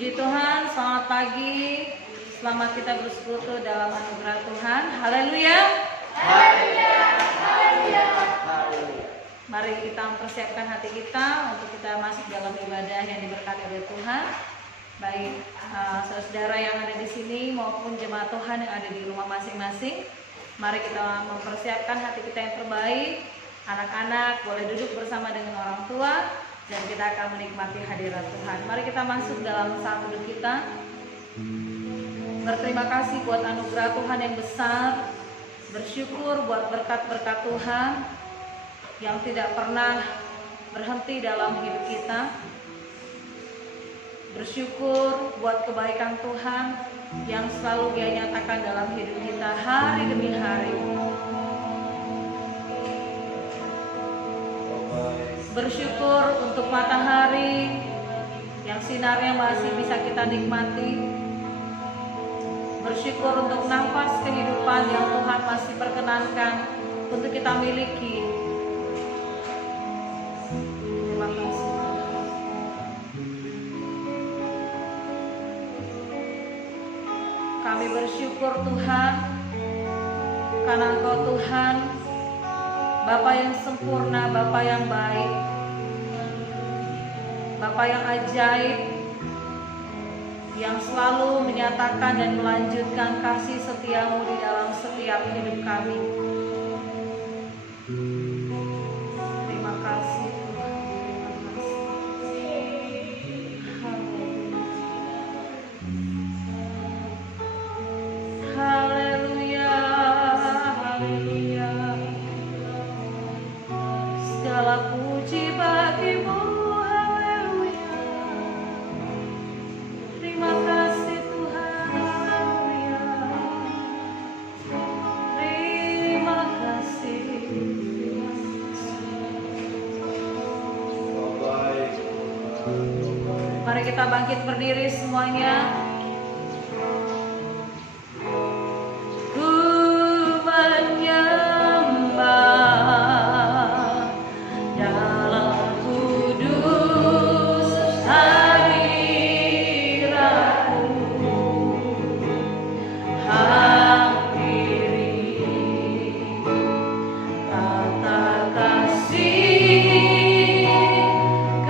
Puji Tuhan, selamat pagi. Selamat kita bersekutu dalam anugerah Tuhan. Haleluya. Haleluya. Haleluya. Mari kita mempersiapkan hati kita untuk kita masuk dalam ibadah yang diberkati oleh Tuhan. Baik saudara yang ada di sini maupun jemaat Tuhan yang ada di rumah masing-masing. Mari kita mempersiapkan hati kita yang terbaik. Anak-anak boleh duduk bersama dengan orang tua dan kita akan menikmati hadirat Tuhan. Mari kita masuk dalam saat duduk kita. Berterima kasih buat anugerah Tuhan yang besar. Bersyukur buat berkat-berkat Tuhan yang tidak pernah berhenti dalam hidup kita. Bersyukur buat kebaikan Tuhan yang selalu Dia nyatakan dalam hidup kita hari demi hari. Bersyukur untuk matahari yang sinarnya masih bisa kita nikmati. Bersyukur untuk nafas kehidupan yang Tuhan masih perkenankan untuk kita miliki. Terima kasih. Kami bersyukur Tuhan karena Engkau Tuhan Bapa yang sempurna, Bapa yang baik, Bapa yang ajaib, yang selalu menyatakan dan melanjutkan kasih setiamu di dalam setiap hidup kami. Terima kasih Tuhan, terima kasih. Haleluya, haleluya. Segala puji bagimu. Mari kita bangkit berdiri semuanya. Ku menyembah dalam kudus hadiratmu. Hampiri tata kasih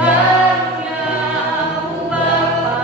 karya-Mu Bapa.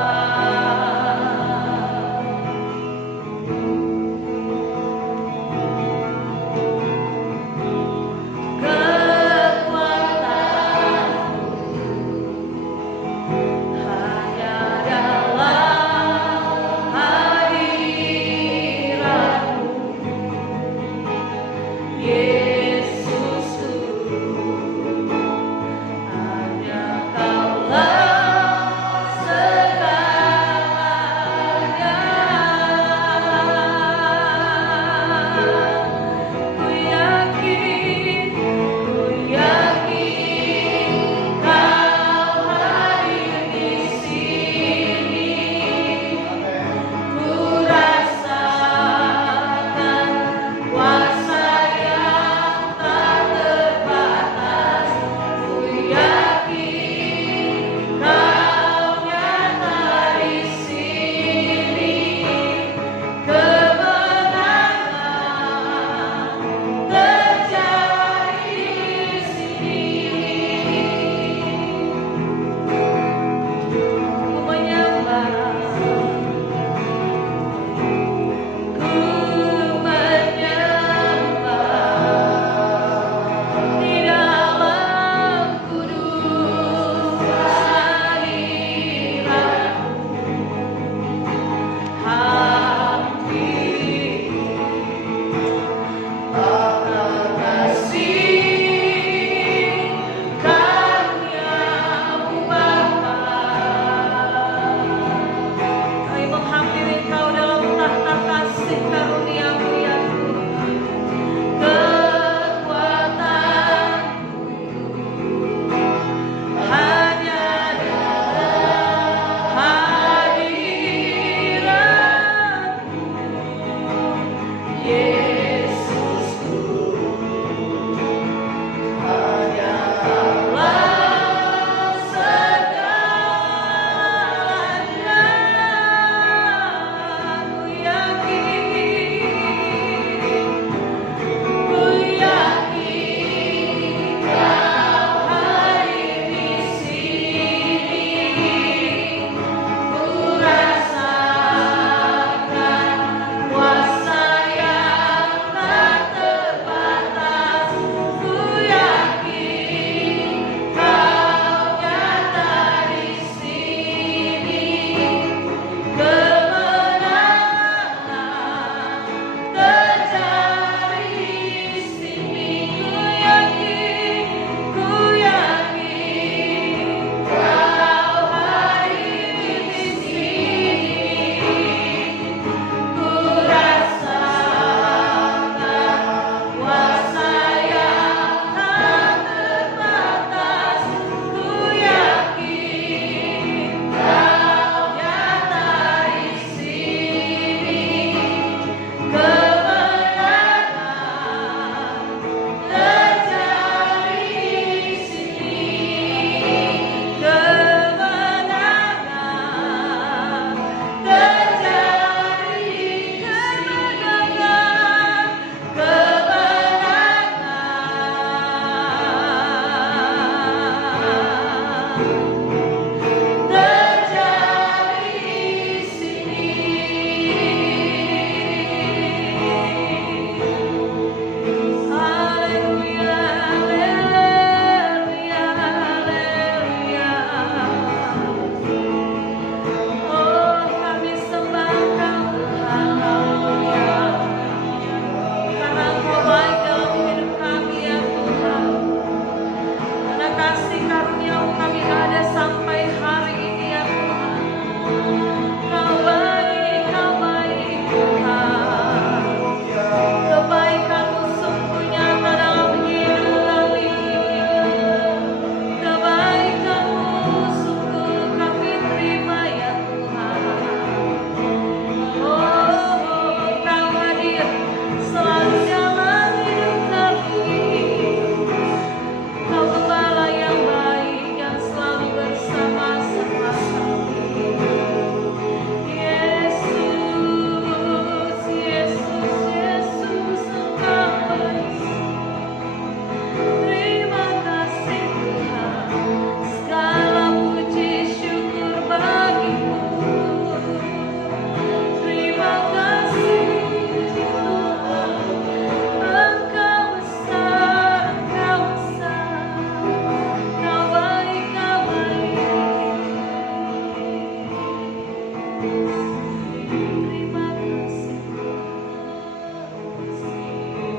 Terima kasih.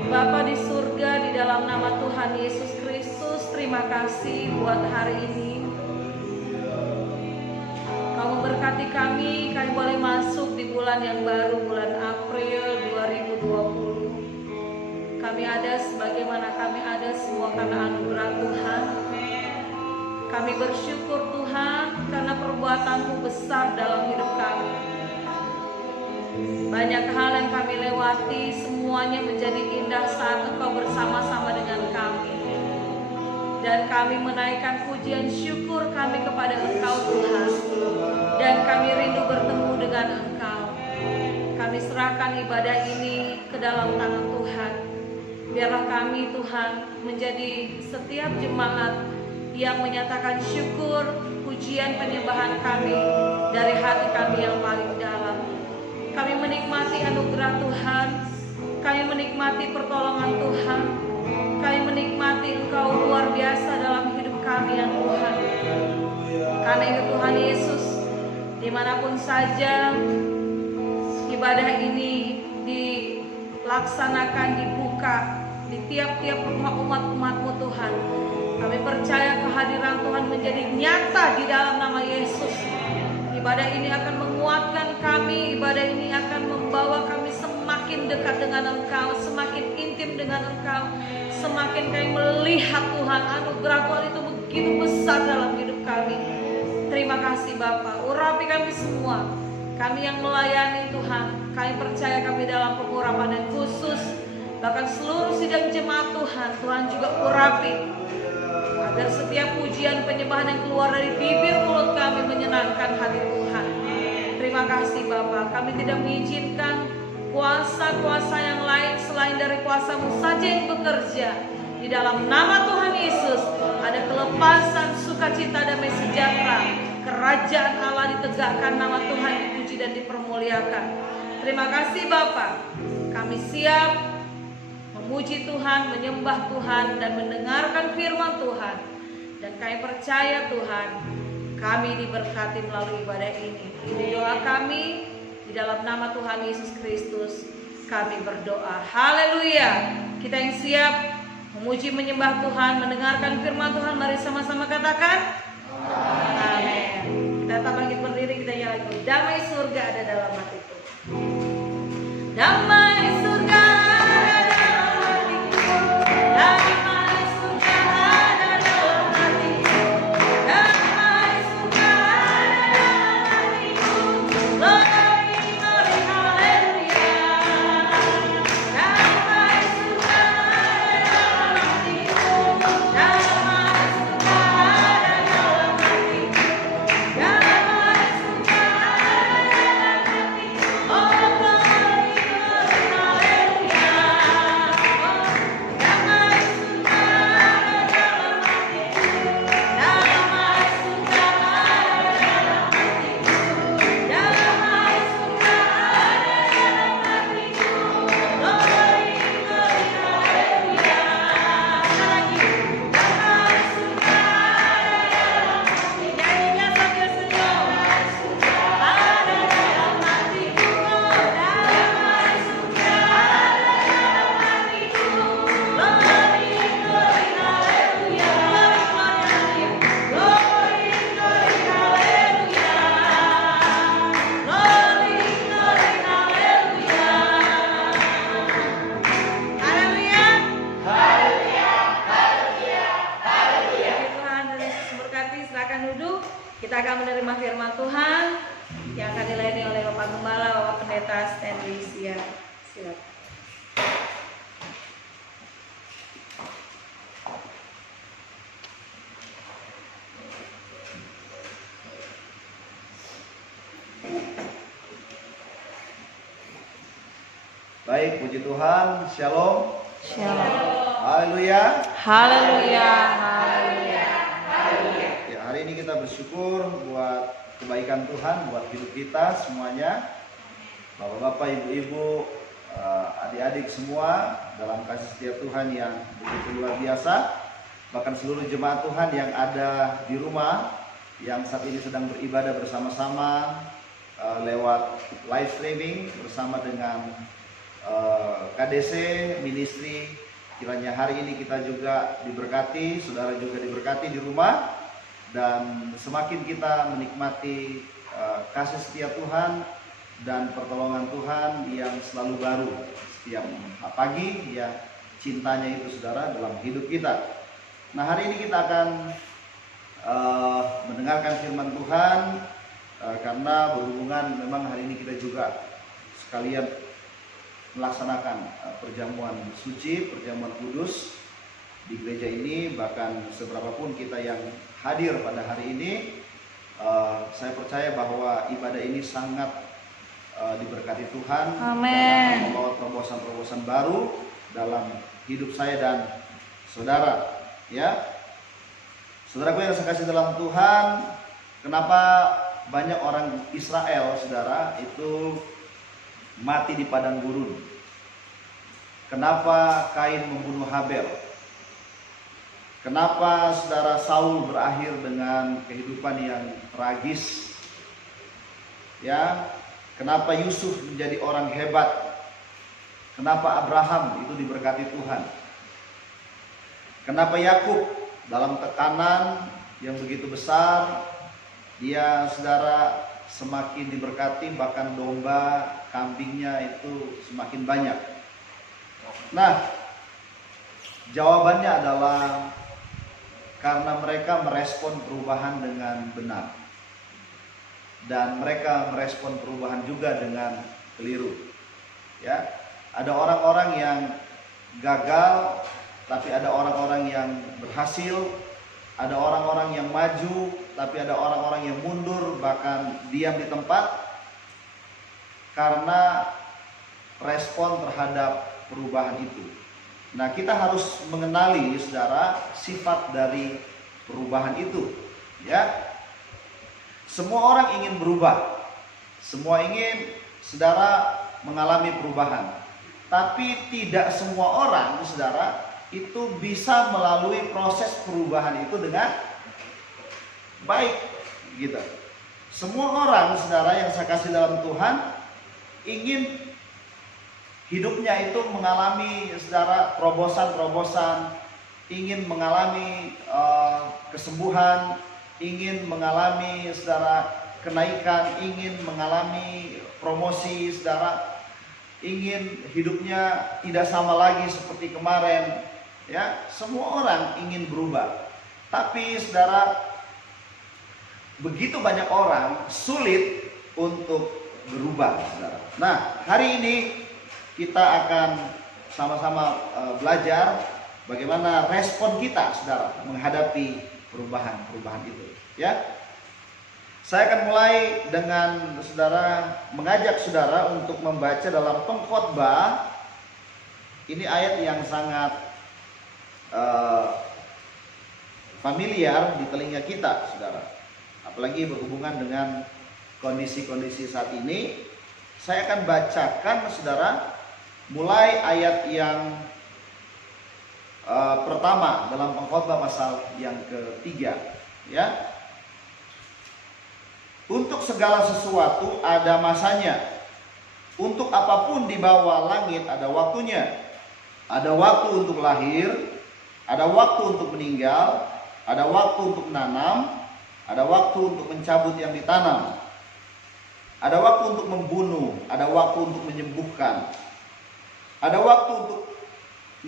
Bapa di surga, di dalam nama Tuhan Yesus Kristus, terima kasih buat hari ini. Kau memberkati kami boleh masuk di bulan yang baru, bulan April 2020. Kami ada sebagaimana kami ada semua karena anugerah Tuhan. Kami bersyukur Tuhan karena perbuatan-Mu besar dalam hidup kami. Banyak hal yang kami lewati, semuanya menjadi indah saat Engkau bersama-sama dengan kami. Dan kami menaikkan pujian syukur kami kepada Engkau Tuhan. Dan kami rindu bertemu dengan Engkau. Kami serahkan ibadah ini ke dalam tangan Tuhan. Biarlah kami Tuhan menjadi setiap jemaat yang menyatakan syukur, pujian, penyembahan kami dari hati kami yang paling dalam. Kami menikmati anugerah Tuhan. Kami menikmati pertolongan Tuhan. Kami menikmati Engkau luar biasa dalam hidup kami ya Tuhan. Karena itu Tuhan Yesus, dimanapun saja ibadah ini dilaksanakan, dibuka di tiap-tiap rumah umat-umat-Mu Tuhan, kami percaya kehadiran Tuhan menjadi nyata di dalam nama Yesus. Ibadah ini akan menguatkan kami, ibadah ini akan membawa kami semakin dekat dengan Engkau, semakin intim dengan Engkau, semakin kami melihat Tuhan anugerah Tuhan itu begitu besar dalam hidup kami. Terima kasih Bapa, urapi kami semua, kami yang melayani Tuhan, kami percaya kami dalam pengurapan yang khusus, bahkan seluruh sidang jemaat Tuhan, Tuhan juga urapi, agar setiap pujian penyembahan yang keluar dari bibir mulut kami menyenangkan hati Tuhan. Terima kasih Bapa, kami tidak mengizinkan kuasa-kuasa yang lain selain dari kuasa-Mu saja yang bekerja. Di dalam nama Tuhan Yesus ada kelepasan, sukacita, damai sejahtera. Kerajaan Allah ditegakkan, nama Tuhan dipuji dan dipermuliakan. Terima kasih Bapa, kami siap memuji Tuhan, menyembah Tuhan, dan mendengarkan firman Tuhan. Dan kami percaya Tuhan, kami diberkati melalui ibadah ini. Ini doa kami, di dalam nama Tuhan Yesus Kristus kami berdoa. Haleluya. Kita yang siap memuji, menyembah Tuhan, mendengarkan firman Tuhan, mari sama-sama katakan amin. Kita tetap bangkit berdiri, kita nyanyi damai surga ada dalam hatiku. Damai surga ada dalam hatiku. Damai surga ada dalam hatiku. Damai surga ada dalam hatiku. Glory, glory, haleluya. Damai surga ada dalam hatiku. Damai surga ada dalam hatiku. Damai surga ada dalam hatiku. Oh, glory, glory, haleluya. Damai surga ada dalam hatiku. Damai surga ada dalam hatiku. Damai surga ada dalam hatiku. Glory, glory, haleluya. Lagi. Damai surga ada dalam hatiku. Nyanyinya sambil senyum. Ada dalam hatiku. Damai surga ada dalam hatiku. Glory, glory, haleluya. Glory, glory, haleluya. Glory, glory, haleluya. Haleluya. Tuhan dan Yesus memberkati. Silakan duduk. Kita akan menerima firman Tuhan yang akan dilayani oleh Bapak Gembala, Bapak Pendeta Stanley Siap. Silakan. Baik, puji Tuhan, Shalom, Shalom. Haleluya. Haleluya. Haleluya. Ya, hari ini kita bersyukur buat kebaikan Tuhan, buat hidup kita semuanya, Bapak-bapak, ibu-ibu, adik-adik semua dalam kasih setia Tuhan yang begitu luar biasa. Bahkan seluruh jemaat Tuhan yang ada di rumah, yang saat ini sedang beribadah bersama-sama, lewat live streaming bersama dengan KDC Ministry. Kiranya hari ini kita juga diberkati, saudara juga diberkati di rumah, dan semakin kita menikmati kasih setia Tuhan dan pertolongan Tuhan yang selalu baru setiap pagi, ya, cintanya itu saudara dalam hidup kita. Nah, hari ini kita akan mendengarkan firman Tuhan, karena berhubungan memang hari ini kita juga sekalian melaksanakan perjamuan suci, perjamuan kudus di gereja ini. Bahkan seberapapun kita yang hadir pada hari ini, saya percaya bahwa ibadah ini sangat diberkati Tuhan. Amin. Membawa terobosan-terobosan baru dalam hidup saya dan saudara, ya. Saudaraku yang saya kasih dalam Tuhan, kenapa banyak orang Israel, saudara, itu mati di padang gurun? Kenapa Kain membunuh Habel? Kenapa saudara Saul berakhir dengan kehidupan yang tragis? Ya, kenapa Yusuf menjadi orang hebat? Kenapa Abraham itu diberkati Tuhan? Kenapa Yakub dalam tekanan yang begitu besar, dia saudara semakin diberkati, bahkan domba, kambingnya itu semakin banyak? Nah, jawabannya adalah karena mereka merespon perubahan dengan benar, dan mereka merespon perubahan juga dengan keliru. Ya, ada orang-orang yang gagal, tapi ada orang-orang yang berhasil. Ada orang-orang yang maju, tapi ada orang-orang yang mundur, bahkan diam di tempat, karena respon terhadap perubahan itu. Nah, kita harus mengenali, saudara, sifat dari perubahan itu, ya. Semua orang ingin berubah, semua ingin, saudara, mengalami perubahan, tapi tidak semua orang, saudara, itu bisa melalui proses perubahan itu dengan baik, gitu. Semua orang, saudara, yang saya kasih dalam Tuhan, ingin hidupnya itu mengalami, saudara, terobosan-terobosan, ingin mengalami kesembuhan, ingin mengalami, saudara, kenaikan, ingin mengalami promosi, saudara, ingin hidupnya tidak sama lagi seperti kemarin. Ya, semua orang ingin berubah, tapi saudara, begitu banyak orang sulit untuk berubah, saudara. Nah, hari ini kita akan sama-sama belajar bagaimana respon kita, saudara, menghadapi perubahan-perubahan itu, ya. Saya akan mulai dengan, saudara, mengajak saudara untuk membaca dalam Pengkhotbah. Ini ayat yang sangat familiar di telinga kita, saudara. Apalagi berhubungan dengan kondisi-kondisi saat ini. Saya akan bacakan, saudara, mulai ayat yang pertama dalam Pengkhotbah pasal yang ketiga, ya. Untuk segala sesuatu ada masanya, untuk apapun di bawah langit ada waktunya. Ada waktu untuk lahir, ada waktu untuk meninggal, ada waktu untuk menanam, ada waktu untuk mencabut yang ditanam, ada waktu untuk membunuh, ada waktu untuk menyembuhkan, ada waktu untuk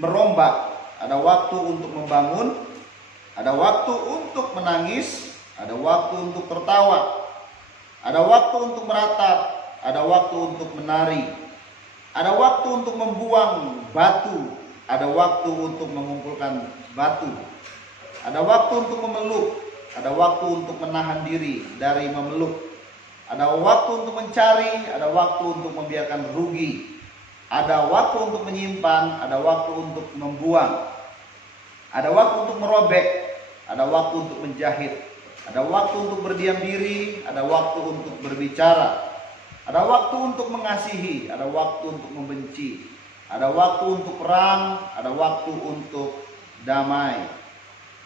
merombak, ada waktu untuk membangun, ada waktu untuk menangis, ada waktu untuk tertawa, ada waktu untuk meratap, ada waktu untuk menari, ada waktu untuk membuang batu, ada waktu untuk mengumpulkan batu, ada waktu untuk memeluk, ada waktu untuk menahan diri dari memeluk, ada waktu untuk mencari, ada waktu untuk membiarkan rugi, ada waktu untuk menyimpan, ada waktu untuk membuang, ada waktu untuk merobek, ada waktu untuk menjahit, ada waktu untuk berdiam diri, ada waktu untuk berbicara, ada waktu untuk mengasihi, ada waktu untuk membenci, ada waktu untuk perang, ada waktu untuk damai.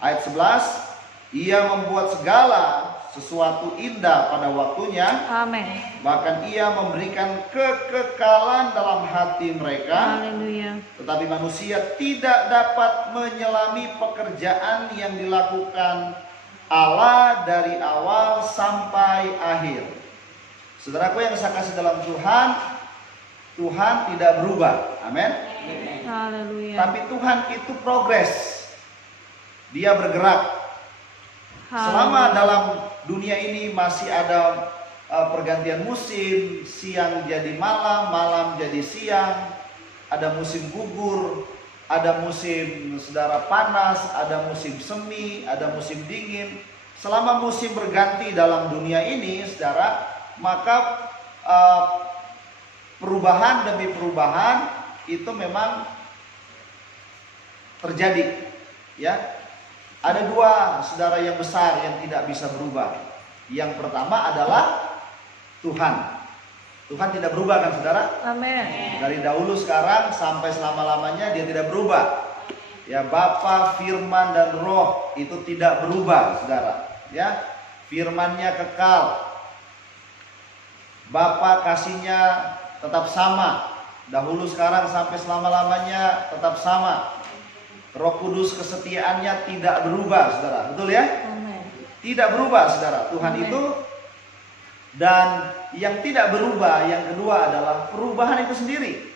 Ayat 11, Ia membuat segala sesuatu indah pada waktunya, Amin. bahkan Ia memberikan kekekalan dalam hati mereka. Haleluya. Tetapi manusia tidak dapat menyelami pekerjaan yang dilakukan Allah dari awal sampai akhir. Saudaraku yang saya kasih dalam Tuhan, Tuhan tidak berubah. Amin. Haleluya. Tapi Tuhan itu progres. Dia bergerak. Selama dalam dunia ini masih ada pergantian musim, siang jadi malam, malam jadi siang, ada musim gugur, ada musim saudara panas, ada musim semi, ada musim dingin. Selama musim berganti dalam dunia ini, saudara, maka perubahan demi perubahan itu memang terjadi, ya. Ada dua saudara yang besar yang tidak bisa berubah. Yang pertama adalah Tuhan. Tuhan tidak berubah kan saudara? Amin. Dari dahulu sekarang sampai selama-lamanya Dia tidak berubah. Ya, Bapa, Firman dan Roh itu tidak berubah, saudara. Ya, Firman-Nya kekal. Bapa kasihnya tetap sama. Dahulu sekarang sampai selama-lamanya tetap sama. Roh Kudus kesetiaannya tidak berubah, saudara. Betul ya? Amin. Tidak berubah, saudara. Tuhan Amin. itu. Dan yang tidak berubah, yang kedua adalah perubahan itu sendiri.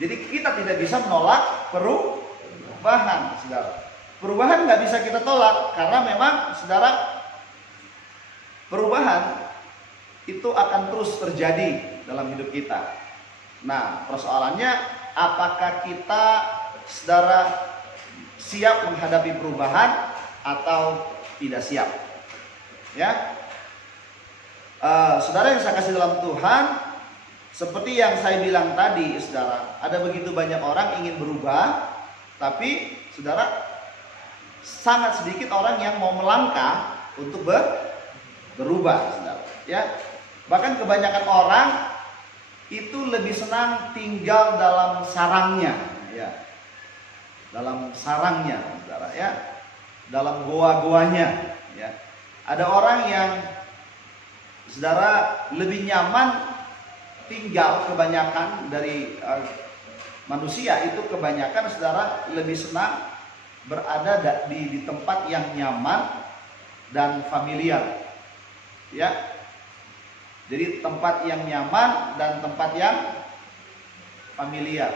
Jadi kita tidak bisa menolak perubahan, saudara. Perubahan nggak bisa kita tolak karena memang, saudara, perubahan itu akan terus terjadi dalam hidup kita. Nah, persoalannya apakah kita, saudara, siap menghadapi perubahan atau tidak siap? Ya, saudara yang saya kasih dalam Tuhan, seperti yang saya bilang tadi, saudara, ada begitu banyak orang ingin berubah, tapi saudara, sangat sedikit orang yang mau melangkah untuk berubah, saudara. Ya, bahkan kebanyakan orang itu lebih senang tinggal dalam sarangnya, ya. Dalam sarangnya, saudara, ya, dalam goa-goanya, ya. Ada orang yang, saudara, lebih nyaman tinggal, kebanyakan dari manusia itu kebanyakan, saudara, lebih senang berada di tempat yang nyaman dan familiar, ya. Jadi tempat yang nyaman dan tempat yang familiar.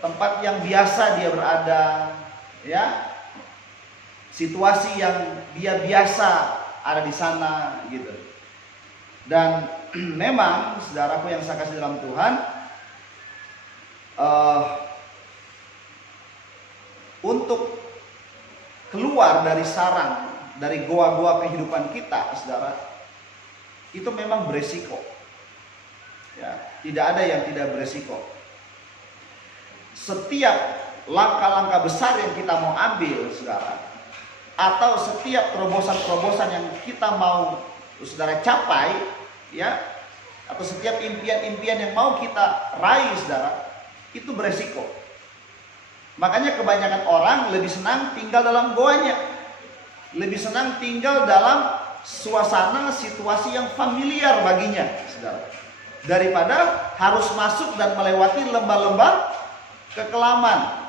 Tempat yang biasa dia berada, ya, situasi yang dia biasa ada di sana, gitu. Dan memang, saudaraku yang saya kasih dalam Tuhan, untuk keluar dari sarang, dari goa-goa kehidupan kita, saudara, itu memang beresiko. Ya, tidak ada yang tidak beresiko. Setiap langkah-langkah besar yang kita mau ambil, saudara, atau setiap terobosan-terobosan yang kita mau, saudara, capai, ya, atau setiap impian-impian yang mau kita raih, saudara, itu beresiko. Makanya kebanyakan orang lebih senang tinggal dalam goanya, lebih senang tinggal dalam suasana situasi yang familiar baginya, saudara, daripada harus masuk dan melewati lembah-lembah kekelaman,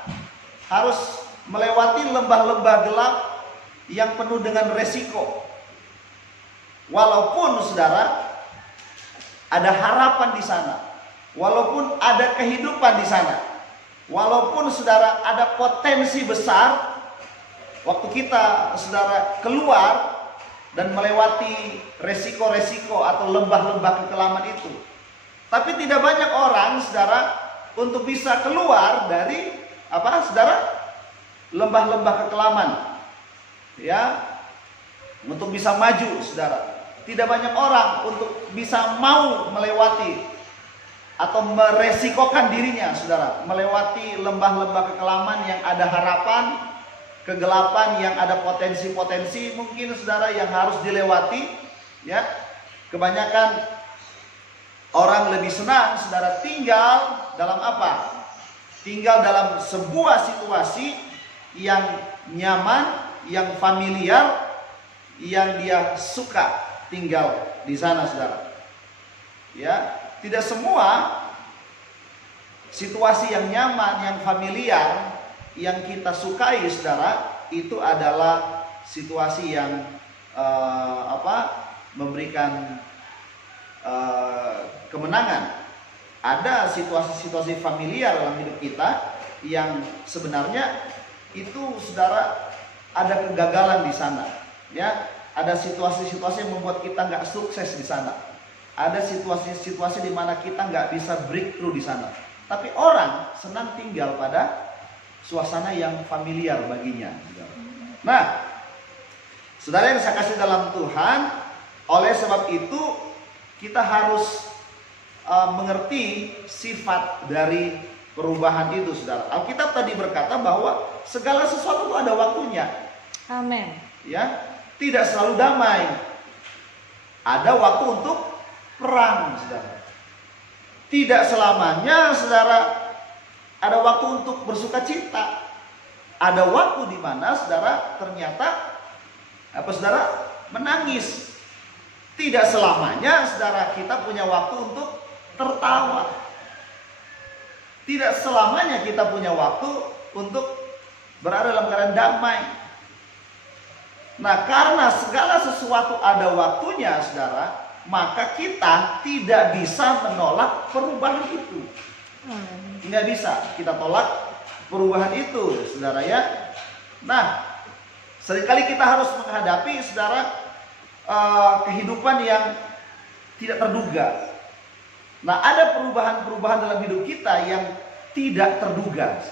harus melewati lembah-lembah gelap yang penuh dengan resiko. Walaupun, saudara, ada harapan di sana, walaupun ada kehidupan di sana, walaupun, saudara, ada potensi besar waktu kita, saudara, keluar dan melewati resiko-resiko atau lembah-lembah kekelaman itu. Tapi tidak banyak orang, saudara, untuk bisa keluar dari saudara, lembah-lembah kekelaman, ya, untuk bisa maju, saudara. Tidak banyak orang untuk bisa mau melewati atau meresikokan dirinya, saudara, melewati lembah-lembah kekelaman yang ada harapan, kegelapan yang ada potensi-potensi mungkin, saudara, yang harus dilewati, ya. Kebanyakan orang lebih senang, saudara, tinggal dalam apa? Tinggal dalam sebuah situasi yang nyaman, yang familiar, yang dia suka tinggal di sana, saudara. Ya, tidak semua situasi yang nyaman, yang familiar, yang kita sukai, saudara, itu adalah situasi yang memberikan kemenangan. Ada situasi-situasi familiar dalam hidup kita yang sebenarnya itu, saudara, ada kegagalan di sana. Ya, ada situasi-situasi yang membuat kita nggak sukses di sana. Ada situasi-situasi di mana kita nggak bisa breakthrough di sana. Tapi orang senang tinggal pada suasana yang familiar baginya. Nah, saudara yang saya kasih dalam Tuhan, oleh sebab itu kita harus mengerti sifat dari perubahan itu, saudara. Alkitab tadi berkata bahwa segala sesuatu itu ada waktunya. Amin. Ya, tidak selalu damai. Ada waktu untuk perang, saudara. Tidak selamanya, saudara, ada waktu untuk bersuka cita. Ada waktu di mana, saudara, ternyata saudara, menangis. Tidak selamanya, saudara, kita punya waktu untuk tertawa. Tidak selamanya kita punya waktu untuk berada dalam keadaan damai. Nah, karena segala sesuatu ada waktunya, saudara, maka kita tidak bisa menolak perubahan itu. Nggak bisa kita tolak perubahan itu, saudara, ya. Nah, seringkali kita harus menghadapi, saudara, kehidupan yang tidak terduga. Nah, ada perubahan-perubahan dalam hidup kita yang tidak terduga.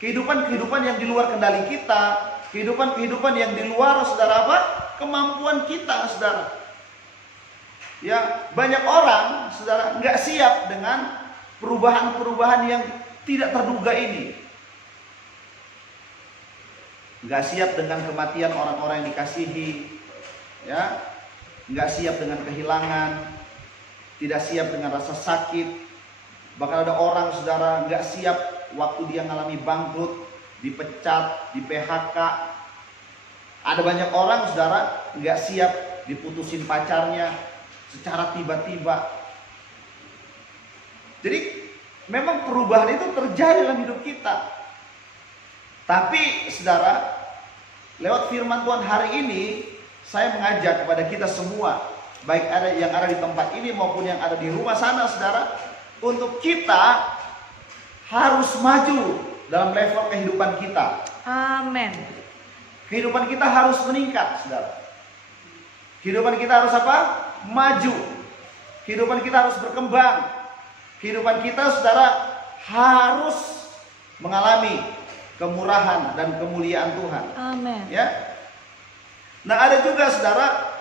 Kehidupan-kehidupan yang di luar kendali kita, kehidupan-kehidupan yang di luar, saudara, kemampuan kita, saudara. Ya, banyak orang, saudara, nggak siap dengan perubahan-perubahan yang tidak terduga ini. Nggak siap dengan kematian orang-orang yang dikasihi, ya, nggak siap dengan kehilangan, tidak siap dengan rasa sakit. Bahkan ada orang, saudara, nggak siap waktu dia mengalami bangkrut, dipecat, di PHK. Ada banyak orang, saudara, nggak siap diputusin pacarnya secara tiba-tiba. Jadi memang perubahan itu terjadi dalam hidup kita. Tapi, saudara, lewat firman Tuhan hari ini, saya mengajak kepada kita semua, baik ada yang ada di tempat ini maupun yang ada di rumah sana, saudara, untuk kita harus maju dalam level kehidupan kita. Amin. Kehidupan kita harus meningkat, saudara. Kehidupan kita harus apa? Maju. Kehidupan kita harus berkembang. Kehidupan kita, saudara, harus mengalami kemurahan dan kemuliaan Tuhan. Amin. Ya. Nah, ada juga, saudara,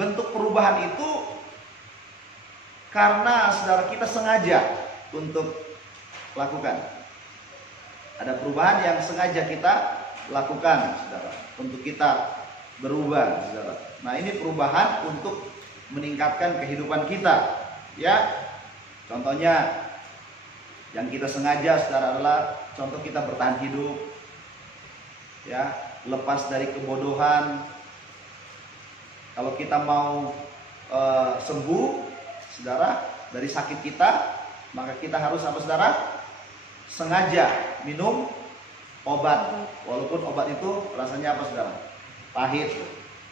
bentuk perubahan itu karena, saudara, kita sengaja untuk lakukan. Ada perubahan yang sengaja kita lakukan, saudara, untuk kita berubah, saudara. Nah, ini perubahan untuk meningkatkan kehidupan kita, ya. Contohnya yang kita sengaja, saudara, adalah contoh kita bertahan hidup, ya, lepas dari kebodohan. Kalau kita mau sembuh, saudara, dari sakit kita, maka kita harus apa, saudara? Sengaja minum obat. Walaupun obat itu rasanya apa, saudara? Pahit.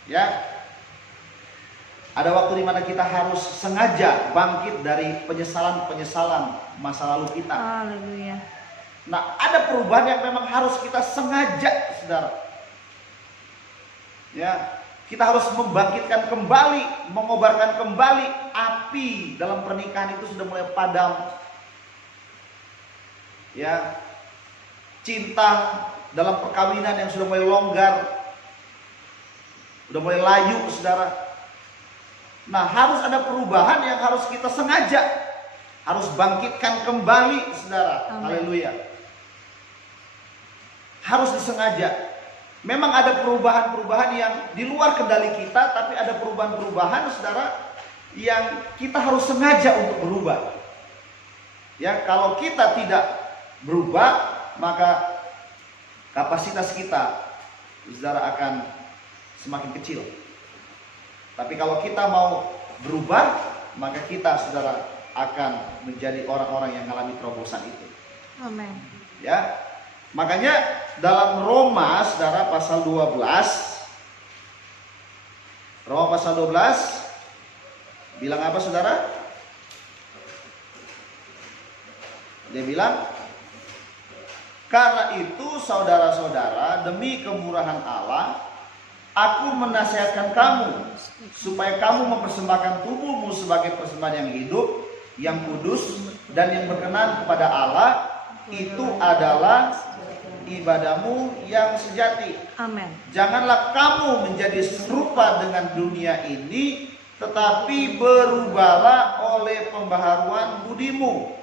Ya. Ada waktu di mana kita harus sengaja bangkit dari penyesalan-penyesalan masa lalu kita. Haleluya. Nah, ada perubahan yang memang harus kita sengaja, saudara. Ya. Kita harus membangkitkan kembali, mengobarkan kembali api dalam pernikahan itu sudah mulai padam. Ya. Cinta dalam perkawinan yang sudah mulai longgar, sudah mulai layu, saudara. Nah, harus ada perubahan yang harus kita sengaja, harus bangkitkan kembali, saudara. Haleluya. Harus disengaja. Memang ada perubahan-perubahan yang di luar kendali kita, tapi ada perubahan-perubahan, saudara, yang kita harus sengaja untuk berubah. Ya, kalau kita tidak berubah, maka kapasitas kita, saudara, akan semakin kecil. Tapi kalau kita mau berubah, maka kita saudara akan menjadi orang-orang yang mengalami terobosan itu. Amin. Ya. Makanya dalam Roma saudara pasal 12, Roma pasal 12 bilang apa saudara? Dia bilang, karena itu saudara-saudara, demi kemurahan Allah, aku menasihatkan kamu supaya kamu mempersembahkan tubuhmu sebagai persembahan yang hidup, yang kudus dan yang berkenan kepada Allah. Itu adalah ibadahmu yang sejati. Amin. Janganlah kamu menjadi serupa dengan dunia ini, tetapi berubahlah oleh pembaharuan budimu,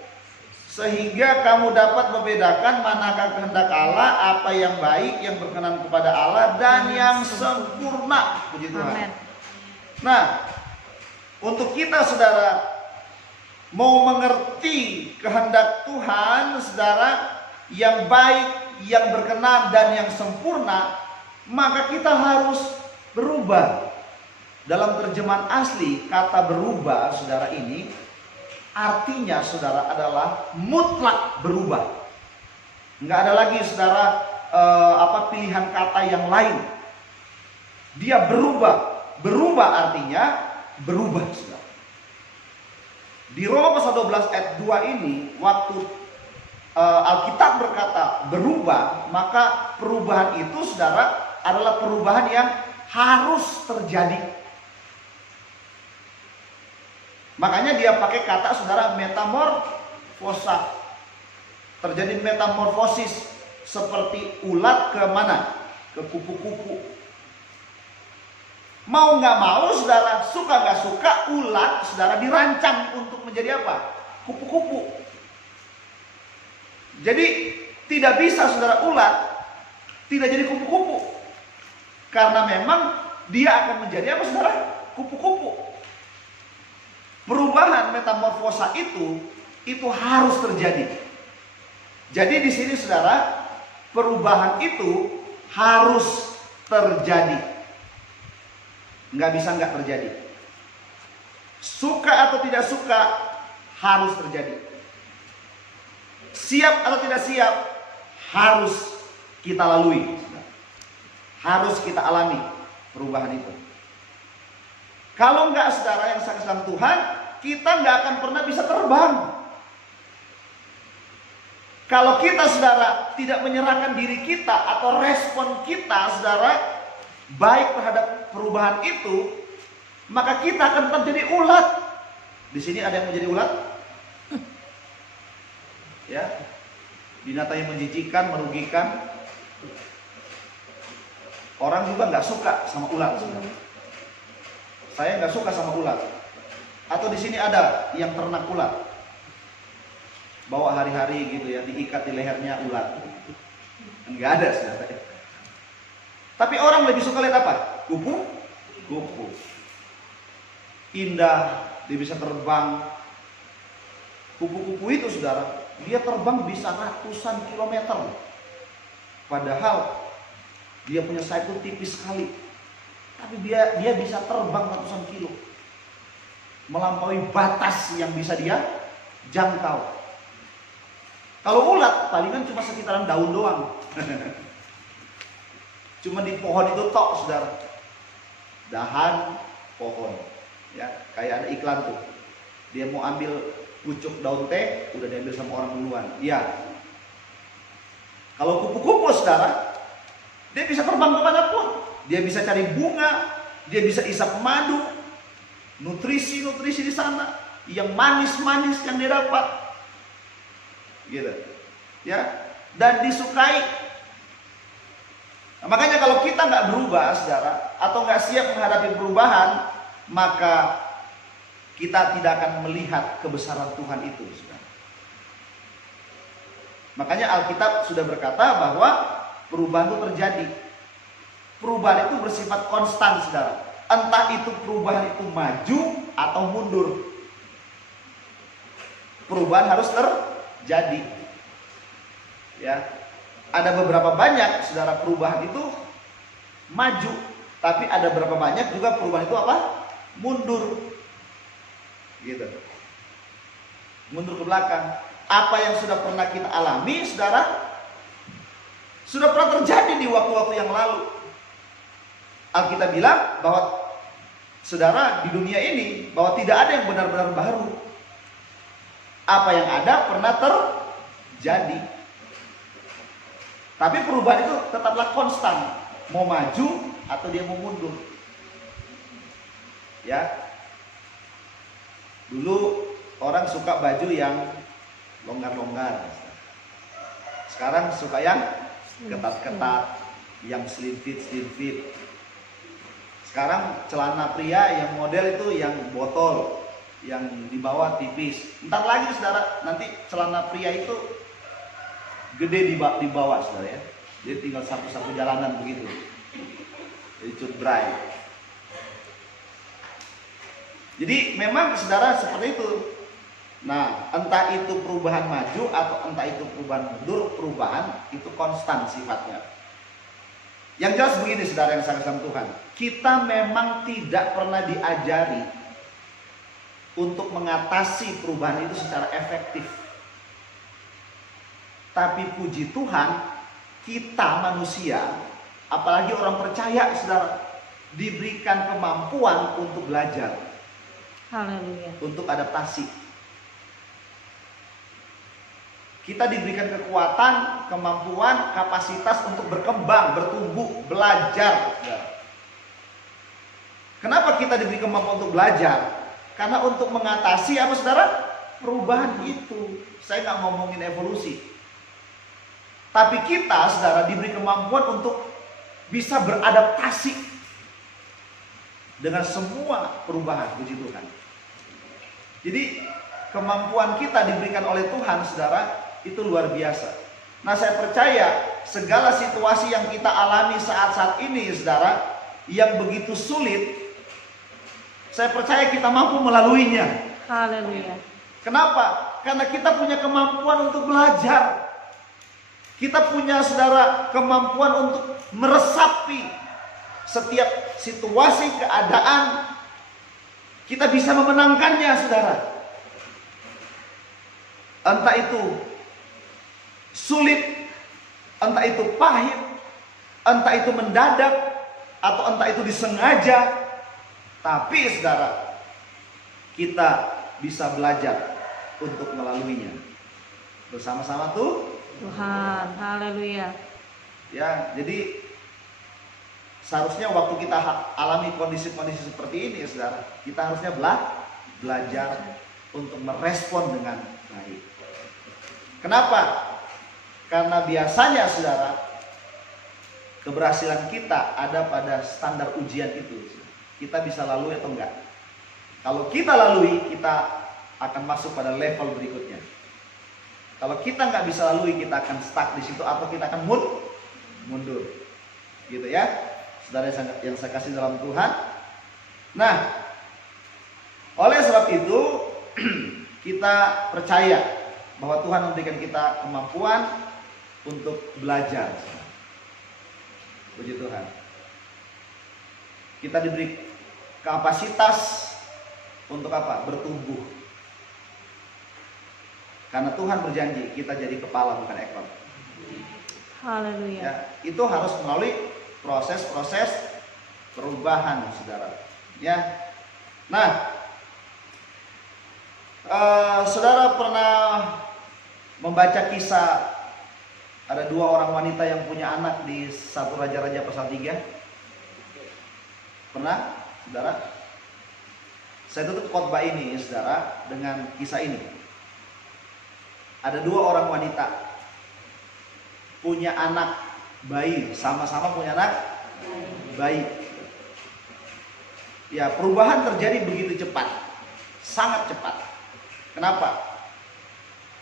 sehingga kamu dapat membedakan manakah kehendak Allah, apa yang baik, yang berkenan kepada Allah, dan yang sempurna. Puji Tuhan. Amin. Nah, untuk kita saudara mau mengerti kehendak Tuhan saudara yang baik, yang berkenan dan yang sempurna, maka kita harus berubah. Dalam terjemahan asli, kata berubah saudara ini artinya saudara adalah mutlak berubah. Nggak ada lagi saudara pilihan kata yang lain. Dia berubah. Berubah artinya berubah saudara. Di Roma pasal 12 ayat 2 ini, waktu Alkitab berkata berubah, maka perubahan itu saudara adalah perubahan yang harus terjadi. Makanya dia pakai kata saudara metamorfosa. Terjadi metamorfosis seperti ulat ke mana? Ke kupu-kupu. Mau nggak mau saudara, suka nggak suka, ulat saudara dirancang untuk menjadi apa? Kupu-kupu. Jadi tidak bisa saudara ulat tidak jadi kupu-kupu, karena memang dia akan menjadi apa saudara? Kupu-kupu. Perubahan metamorfosa itu harus terjadi. Jadi di sini saudara, perubahan itu harus terjadi. Nggak bisa nggak terjadi. Suka atau tidak suka harus terjadi. Siap atau tidak siap harus kita lalui. Harus kita alami perubahan itu. Kalau nggak saudara yang saksi dalam Tuhan, kita nggak akan pernah bisa terbang. Kalau kita saudara tidak menyerahkan diri kita atau respon kita saudara baik terhadap perubahan itu, maka kita akan tetap jadi ulat. Di sini ada yang menjadi ulat? Ya, binatang yang menjijikan, merugikan. Orang juga nggak suka sama ulat. Saudara. Saya nggak suka sama ulat. Atau di sini ada yang ternak ulat, bawa hari-hari gitu ya, diikat di lehernya ulat. Nggak ada saudara. Tapi orang lebih suka lihat apa? Kupu. Indah, dia bisa terbang. Kupu-kupu itu saudara, dia terbang bisa ratusan kilometer. Padahal dia punya sayap itu tipis sekali. Tapi dia bisa terbang ratusan kilo. Melampaui batas yang bisa dia jangkau. Kalau ulat palingan cuma sekitaran daun doang. Cuma di pohon itu tok saudara. Dahan pohon. Ya, kayak ada iklan tuh. Dia mau ambil pucuk daun teh, udah diambil sama orang duluan. Iya. Kalau kupu-kupu saudara, dia bisa terbang kemanapun. Dia bisa cari bunga, dia bisa isap madu, nutrisi di sana, yang manis-manis yang dia dapat, gitu, ya, dan disukai. Nah, makanya kalau kita nggak berubah, saudara, atau nggak siap menghadapi perubahan, maka kita tidak akan melihat kebesaran Tuhan itu, saudara. Makanya Alkitab sudah berkata bahwa perubahan itu terjadi. Perubahan itu bersifat konstan, saudara. Entah itu perubahan itu maju atau mundur. Perubahan harus terjadi. Ya. Ada beberapa banyak, saudara, perubahan itu maju. Tapi ada berapa banyak juga perubahan itu apa? Mundur. Gitu. Mundur ke belakang. Apa yang sudah pernah kita alami, saudara, sudah pernah terjadi di waktu-waktu yang lalu. Alkitab bilang bahwa saudara, di dunia ini bahwa tidak ada yang benar-benar baru. Apa yang ada pernah terjadi. Tapi perubahan itu tetaplah konstan. Mau maju atau dia mau mundur. Ya. Dulu orang suka baju yang longgar-longgar. Sekarang suka yang ketat-ketat, yang slim fit. Sekarang celana pria yang model itu yang botol, yang di bawah tipis. Ntar lagi saudara, nanti celana pria itu gede di bawah saudara ya. Jadi tinggal satu jalanan begitu. Jadi cutbray. Jadi memang saudara seperti itu. Nah, entah itu perubahan maju atau entah itu perubahan mundur, perubahan itu konstan sifatnya. Yang jelas begini saudara yang sangat Tuhan, kita memang tidak pernah diajari untuk mengatasi perubahan itu secara efektif. Tapi puji Tuhan, kita manusia, apalagi orang percaya saudara, diberikan kemampuan untuk belajar. Haleluya. Untuk adaptasi. Kita diberikan kekuatan, kemampuan, kapasitas untuk berkembang, bertumbuh, belajar. Kenapa kita diberi kemampuan untuk belajar? Karena untuk mengatasi apa saudara? Perubahan itu. Saya nggak ngomongin evolusi. Tapi kita saudara diberi kemampuan untuk bisa beradaptasi dengan semua perubahan, puji Tuhan. Jadi kemampuan kita diberikan oleh Tuhan saudara, itu luar biasa. Nah, saya percaya segala situasi yang kita alami saat-saat ini saudara, yang begitu sulit, saya percaya kita mampu melaluinya. Haleluya. Kenapa? Karena kita punya kemampuan untuk belajar. Kita punya saudara kemampuan untuk meresapi setiap situasi, keadaan. Kita bisa memenangkannya saudara. Entah itu sulit, entah itu pahit, entah itu mendadak, atau entah itu disengaja. Tapi saudara, kita bisa belajar untuk melaluinya. Bersama-sama tuh Tuhan, haleluya. ya, jadi seharusnya waktu kita alami kondisi-kondisi seperti ini saudara, kita harusnya belajar untuk merespon dengan baik. Kenapa? Karena biasanya saudara, keberhasilan kita ada pada standar ujian itu. Kita bisa lalui atau enggak. Kalau kita lalui, kita akan masuk pada level berikutnya. Kalau kita nggak bisa lalui, kita akan stuck di situ atau kita akan mundur. Gitu ya. Saudara yang saya kasih dalam Tuhan. Nah, oleh sebab itu kita percaya bahwa Tuhan memberikan kita kemampuan untuk belajar. Puji Tuhan. Kita diberi kapasitas untuk apa? Bertumbuh. Karena Tuhan berjanji kita jadi kepala bukan ekor. Haleluya. Ya, itu harus melalui proses-proses perubahan, saudara. Ya. Nah, saudara pernah membaca kisah ada dua orang wanita yang punya anak di 1 Raja-Raja pasal 3? Pernah, saudara? Saya tutup khotbah ini, saudara, dengan kisah ini. Ada dua orang wanita punya anak bayi, sama-sama punya anak bayi. Ya, perubahan terjadi begitu cepat, sangat cepat. Kenapa?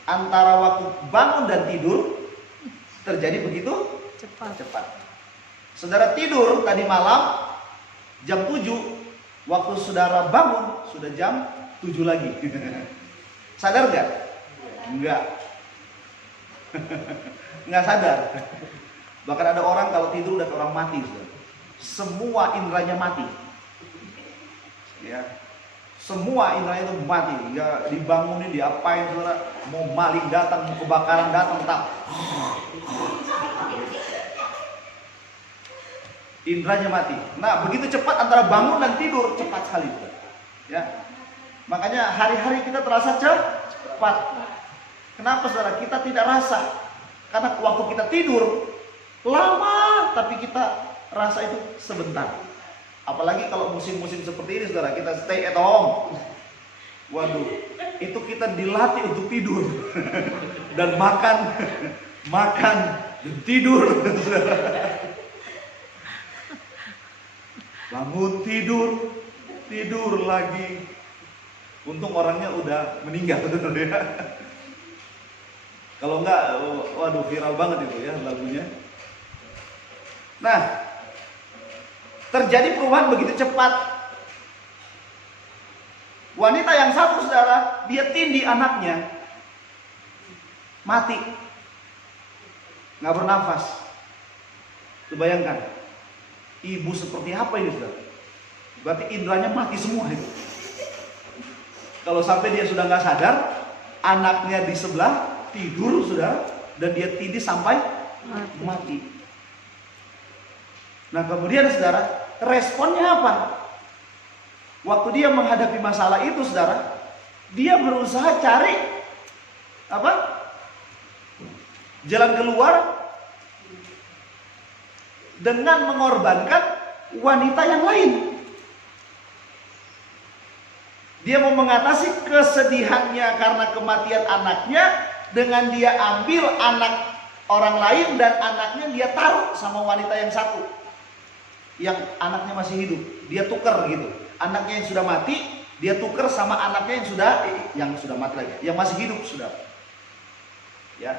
Antara waktu bangun dan tidur terjadi begitu cepat. Saudara tidur tadi malam jam 7, waktu saudara bangun sudah jam 7 lagi. Sadar gak? Enggak. Enggak sadar. Bahkan ada orang kalau tidur udah kayak orang mati. semua indranya mati. Ya. Semua indranya itu mati. Ya dibangunin, diapain saudara? Mau maling datang, mau kebakaran datang, tak. Indranya mati. Nah, begitu cepat antara bangun dan tidur, cepat sekali. Ya. Makanya hari-hari kita terasa cepat. Kenapa saudara? Kita tidak rasa. Karena waktu kita tidur lama, tapi kita rasa itu sebentar. Apalagi kalau musim-musim seperti ini saudara, kita stay at home. Waduh, itu kita dilatih untuk tidur dan makan dan tidur. Bangun tidur lagi. Untung orangnya udah meninggal. Kalau enggak, waduh viral banget itu ya lagunya. Nah, terjadi perubahan begitu cepat. Wanita yang satu saudara, dia tindih anaknya, mati, nggak bernafas. Coba bayangkan, ibu seperti apa ini saudara? Berarti indranya mati semua itu. Kalau sampai dia sudah nggak sadar, anaknya di sebelah tidur saudara, dan dia tindih sampai mati. Nah kemudian saudara, responnya apa? Waktu dia menghadapi masalah itu saudara, dia berusaha cari apa? Jalan keluar dengan mengorbankan wanita yang lain. Dia mau mengatasi kesedihannya karena kematian anaknya dengan dia ambil anak orang lain dan anaknya dia taruh sama wanita yang satu. Yang anaknya masih hidup, dia tukar gitu. Anaknya yang sudah mati, dia tukar sama anaknya yang sudah mati lagi, yang masih hidup sudah. Ya,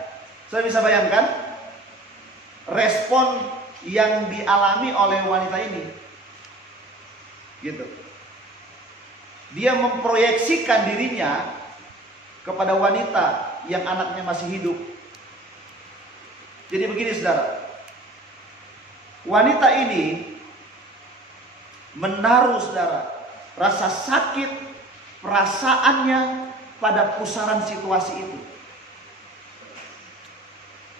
saya bisa bayangkan respon yang dialami oleh wanita ini, gitu. Dia memproyeksikan dirinya kepada wanita yang anaknya masih hidup. Jadi begini saudara, wanita ini menaruh saudara rasa sakit perasaannya pada pusaran situasi itu.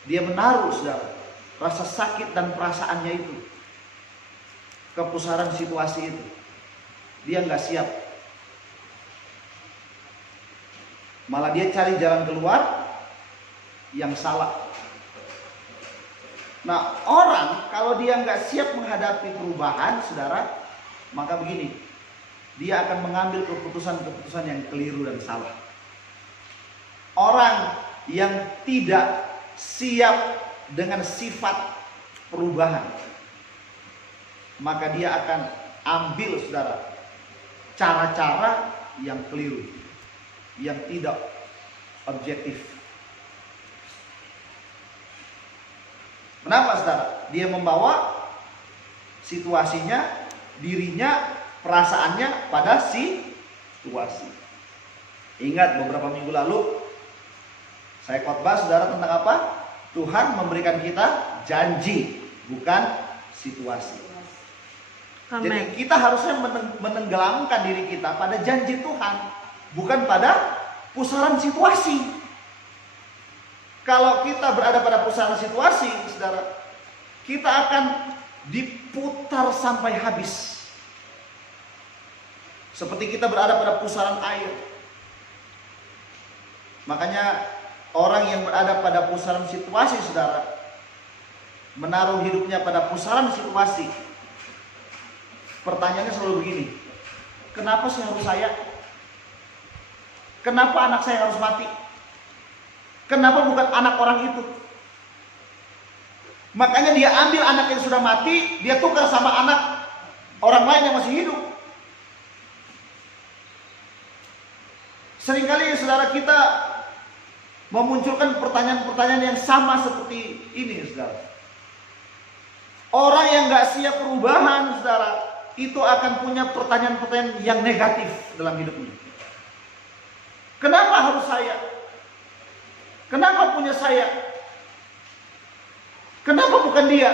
Dia menaruh saudara rasa sakit dan perasaannya itu ke pusaran situasi itu. Dia nggak siap, malah dia cari jalan keluar yang salah. Nah orang kalau dia nggak siap menghadapi perubahan saudara, maka begini, dia akan mengambil keputusan-keputusan yang keliru dan salah. Orang yang tidak siap dengan sifat perubahan, maka dia akan ambil saudara cara-cara yang keliru, yang tidak objektif. Kenapa saudara? Dia membawa situasinya, dirinya, perasaannya pada situasi. Ingat beberapa minggu lalu saya khotbah saudara tentang apa? Tuhan memberikan kita janji, bukan situasi. Amen. Jadi kita harusnya menenggelamkan diri kita pada janji Tuhan, bukan pada pusaran situasi. Kalau kita berada pada pusaran situasi, saudara, kita akan diputar sampai habis. Seperti kita berada pada pusaran air. Makanya orang yang berada pada pusaran situasi, saudara, menaruh hidupnya pada pusaran situasi, pertanyaannya selalu begini, kenapa sih harus saya? Kenapa anak saya harus mati? Kenapa bukan anak orang itu? Makanya dia ambil anak yang sudah mati, dia tukar sama anak orang lain yang masih hidup. Seringkali saudara kita memunculkan pertanyaan-pertanyaan yang sama seperti ini, saudara. Orang yang gak siap perubahan, saudara, itu akan punya pertanyaan-pertanyaan yang negatif dalam hidupnya. Kenapa harus saya? Kenapa punya saya? Kenapa bukan dia?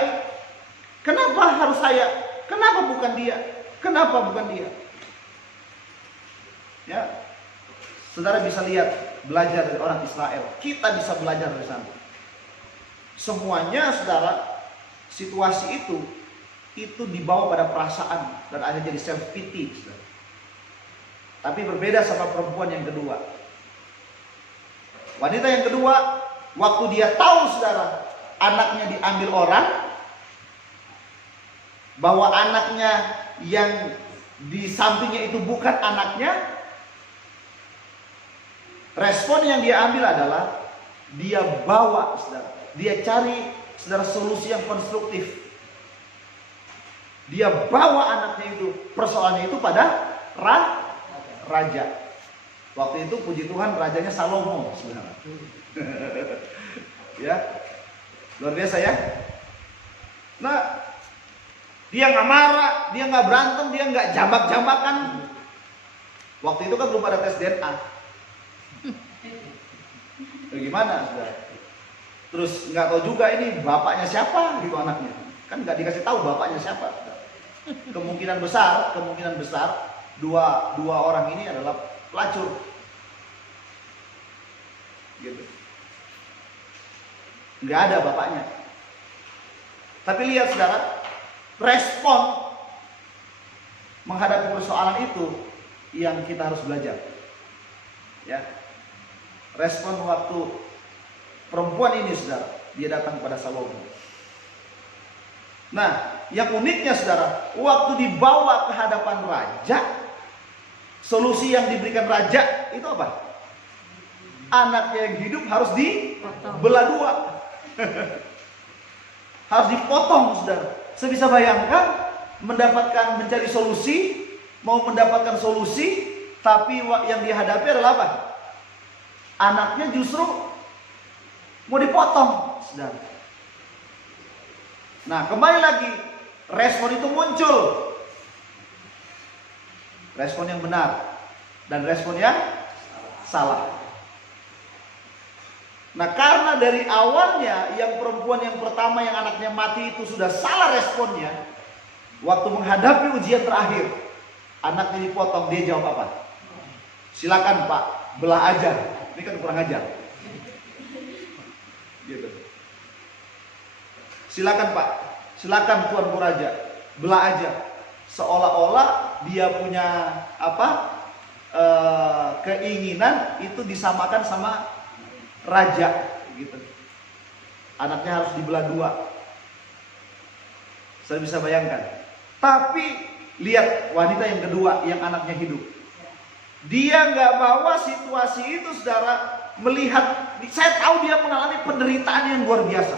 Kenapa harus saya? Kenapa bukan dia? Kenapa bukan dia? Ya, saudara bisa lihat, belajar dari orang Israel. Kita bisa belajar dari sana. Semuanya, saudara, situasi itu dibawa pada perasaan dan ada jadi self pity, saudara. Tapi berbeda sama perempuan yang kedua. Wanita yang kedua, waktu dia tahu, saudara, anaknya diambil orang, bahwa anaknya yang di sampingnya itu bukan anaknya, respon yang dia ambil adalah dia bawa, saudara. Dia cari, saudara, solusi yang konstruktif. Dia bawa anaknya itu, persoalannya itu pada raja. Waktu itu puji Tuhan rajanya Salomo, sebenarnya. Ya, luar biasa ya. Nah, dia nggak marah, dia nggak berantem, dia nggak jambak-jambakan. Waktu itu kan belum ada tes DNA. Bagaimana, saudara? Terus nggak tahu juga ini bapaknya siapa gitu anaknya. Kan nggak dikasih tahu bapaknya siapa. Kemungkinan besar dua orang ini adalah pelacur. Gitu. Nggak ada bapaknya. Tapi lihat, saudara, respon menghadapi persoalan itu yang kita harus belajar. Ya. Respon waktu perempuan ini, saudara, dia datang kepada Salomo. Nah, yang uniknya, saudara, waktu dibawa ke hadapan raja, solusi yang diberikan raja itu apa? Anaknya yang hidup harus dibelah dua. Harus dipotong, saudara. Saya bisa bayangkan mencari solusi, mau mendapatkan solusi, tapi yang dihadapi adalah apa? Anaknya justru mau dipotong, saudara. Nah, kembali lagi, respon itu muncul. Respon yang benar dan respon yang salah. Nah, karena dari awalnya yang perempuan yang pertama yang anaknya mati itu sudah salah responnya, waktu menghadapi ujian terakhir, anaknya dipotong, dia jawab apa? Silakan Pak, belah aja. Ini kan kurang ajar. Gitu. Silakan Pak, silakan Tuanku Raja, belah aja. Seolah-olah dia punya keinginan itu disamakan sama raja, gitu. Anaknya harus dibelah dua. Saya bisa bayangkan. Tapi lihat wanita yang kedua yang anaknya hidup. Dia nggak bawa situasi itu, saudara, melihat. Saya tahu dia mengalami penderitaan yang luar biasa.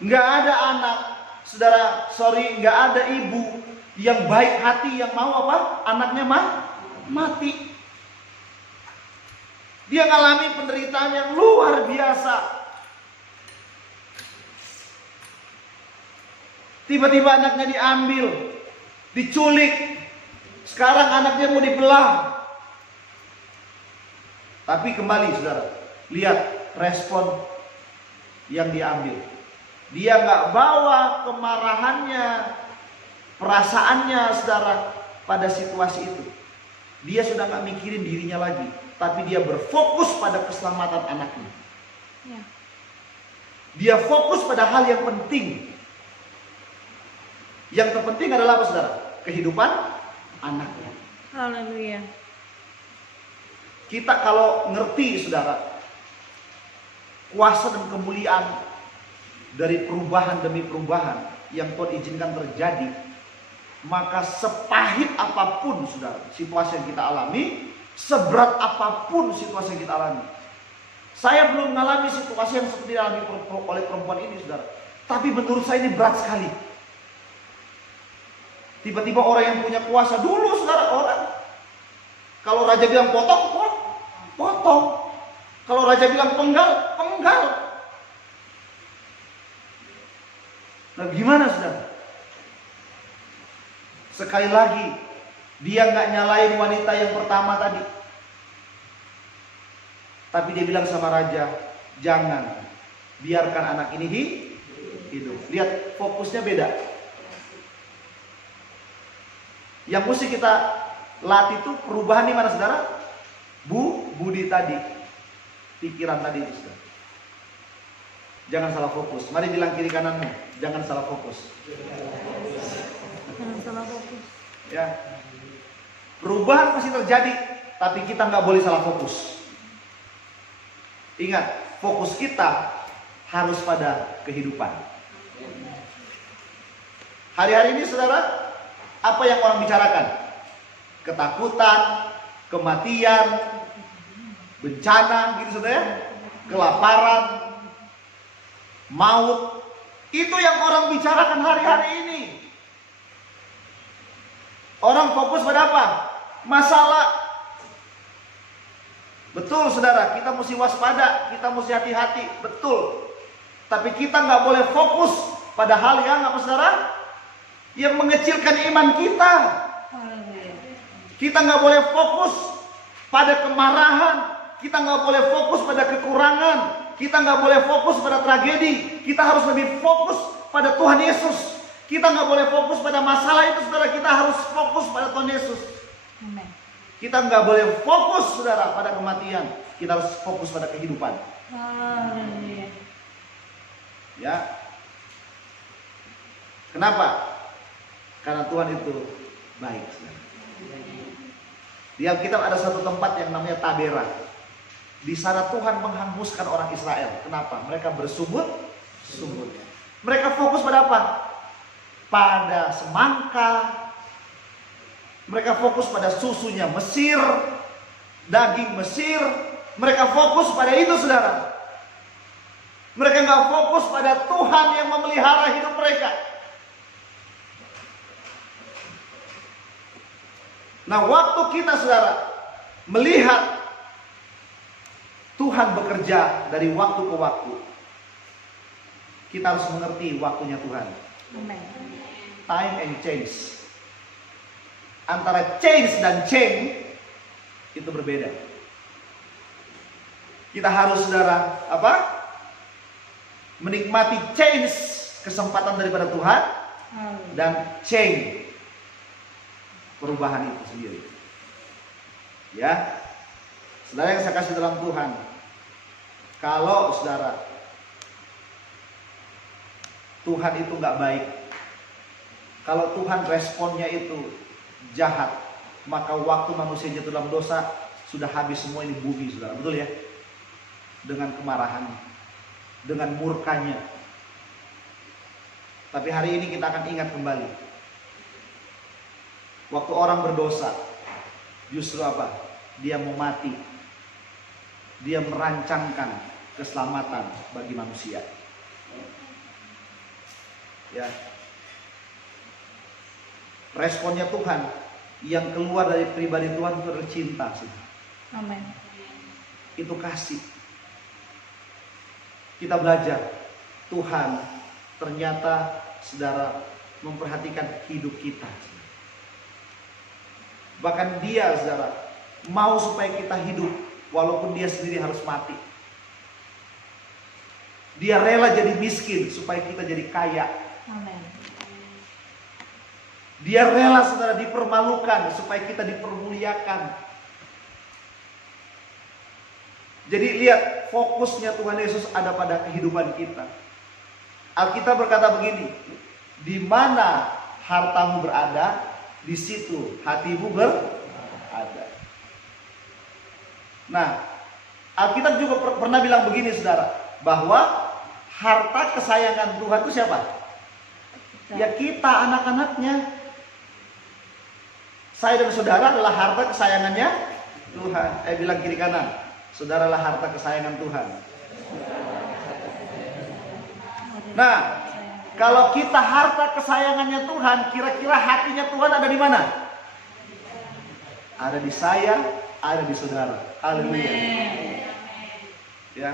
Nggak ada anak, saudara, nggak ada ibu yang baik hati yang mau apa? Anaknya mati. Dia mengalami penderitaan yang luar biasa. Tiba-tiba anaknya diambil, diculik. Sekarang anaknya mau dibelah. Tapi kembali, saudara, lihat respon yang diambil. Dia nggak bawa kemarahannya, perasaannya, saudara, pada situasi itu. Dia sudah nggak mikirin dirinya lagi, tapi dia berfokus pada keselamatan anaknya. Ya. Dia fokus pada hal yang penting. Yang terpenting adalah apa, saudara? Kehidupan anaknya. Haleluya. Kita kalau ngerti, saudara, kuasa dan kemuliaan dari perubahan demi perubahan yang Tuhan izinkan terjadi, maka sepahit apapun, saudara, situasi yang kita alami, seberat apapun situasi yang kita alami. Saya belum mengalami situasi yang seperti dialami oleh perempuan ini, saudara. Tapi menurut saya ini berat sekali. Tiba-tiba orang yang punya kuasa dulu, saudara, orang. Kalau raja bilang potong, potong. Kalau raja bilang penggal, penggal. Nah, gimana, saudara? Sekali lagi, dia nggak nyalain wanita yang pertama tadi. Tapi dia bilang sama raja, jangan, biarkan anak ini hidup. Lihat, fokusnya beda. Yang mesti kita latih itu perubahan di mana saudara? Budi tadi, pikiran tadi itu saudara. Jangan salah fokus. Mari bilang kiri kananmu, jangan salah fokus. Jangan salah fokus. Ya, perubahan pasti terjadi, tapi kita nggak boleh salah fokus. Ingat, fokus kita harus pada kehidupan. Hari-hari ini saudara, apa yang orang bicarakan? Ketakutan, kematian, bencana, gitu saudara ya? Kelaparan, maut. Itu yang orang bicarakan hari-hari ini. Orang fokus pada apa? Masalah. Betul saudara, kita mesti waspada, kita mesti hati-hati, betul. Tapi kita nggak boleh fokus pada hal yang apa saudara? Yang mengecilkan iman kita. Kita nggak boleh fokus pada kemarahan, kita nggak boleh fokus pada kekurangan, kita nggak boleh fokus pada tragedi. Kita harus lebih fokus pada Tuhan Yesus. Kita nggak boleh fokus pada masalah itu saudara, kita harus fokus pada Tuhan Yesus. Amen. Kita nggak boleh fokus saudara pada kematian, kita harus fokus pada kehidupan. Haleluya. Ya. Kenapa? Karena Tuhan itu baik saudara. Di Alkitab ada satu tempat yang namanya Tabera. Di sana Tuhan menghanguskan orang Israel. Kenapa? Mereka bersungguh-sungguh. Mereka fokus pada apa? Pada semangka. Mereka fokus pada susunya Mesir, daging Mesir. Mereka fokus pada itu saudara. Mereka nggak fokus pada Tuhan yang memelihara hidup mereka. Nah, waktu kita saudara melihat Tuhan bekerja dari waktu ke waktu, kita harus mengerti waktunya Tuhan. Amen. Time and change. Antara change dan change itu berbeda. Kita harus saudara apa? Menikmati change, kesempatan daripada Tuhan, dan change, perubahan itu sendiri. Ya, saudara yang saya kasih dalam Tuhan, kalau saudara Tuhan itu nggak baik, kalau Tuhan responnya itu jahat, maka waktu manusia jatuh dalam dosa sudah habis semua ini bumi saudara, betul ya? Dengan kemarahannya, dengan murkanya. Tapi hari ini kita akan ingat kembali, waktu orang berdosa, justru apa? Dia mau mati. Dia merancangkan keselamatan bagi manusia. Ya. Responnya Tuhan yang keluar dari pribadi Tuhan itu adalah cinta. Amen. Itu kasih. Kita belajar Tuhan ternyata saudara memperhatikan hidup kita. Bahkan dia saudara mau supaya kita hidup walaupun dia sendiri harus mati. Dia rela jadi miskin supaya kita jadi kaya. Amen. Dia rela saudara dipermalukan supaya kita dipermuliakan. Jadi lihat fokusnya Tuhan Yesus ada pada kehidupan kita. Alkitab berkata begini, di mana hartamu berada, di situ hatimu berada. Nah, Alkitab juga pernah bilang begini saudara, bahwa harta kesayangan Tuhan itu siapa? Ya kita, anak-anaknya. Saya dan saudara adalah harta kesayangannya Tuhan. Bilang kiri kanan, saudaralah harta kesayangan Tuhan. Nah, kalau kita harta kesayangannya Tuhan, kira-kira hatinya Tuhan ada di mana? Ada di saya, ada di saudara. Haleluya. Ya.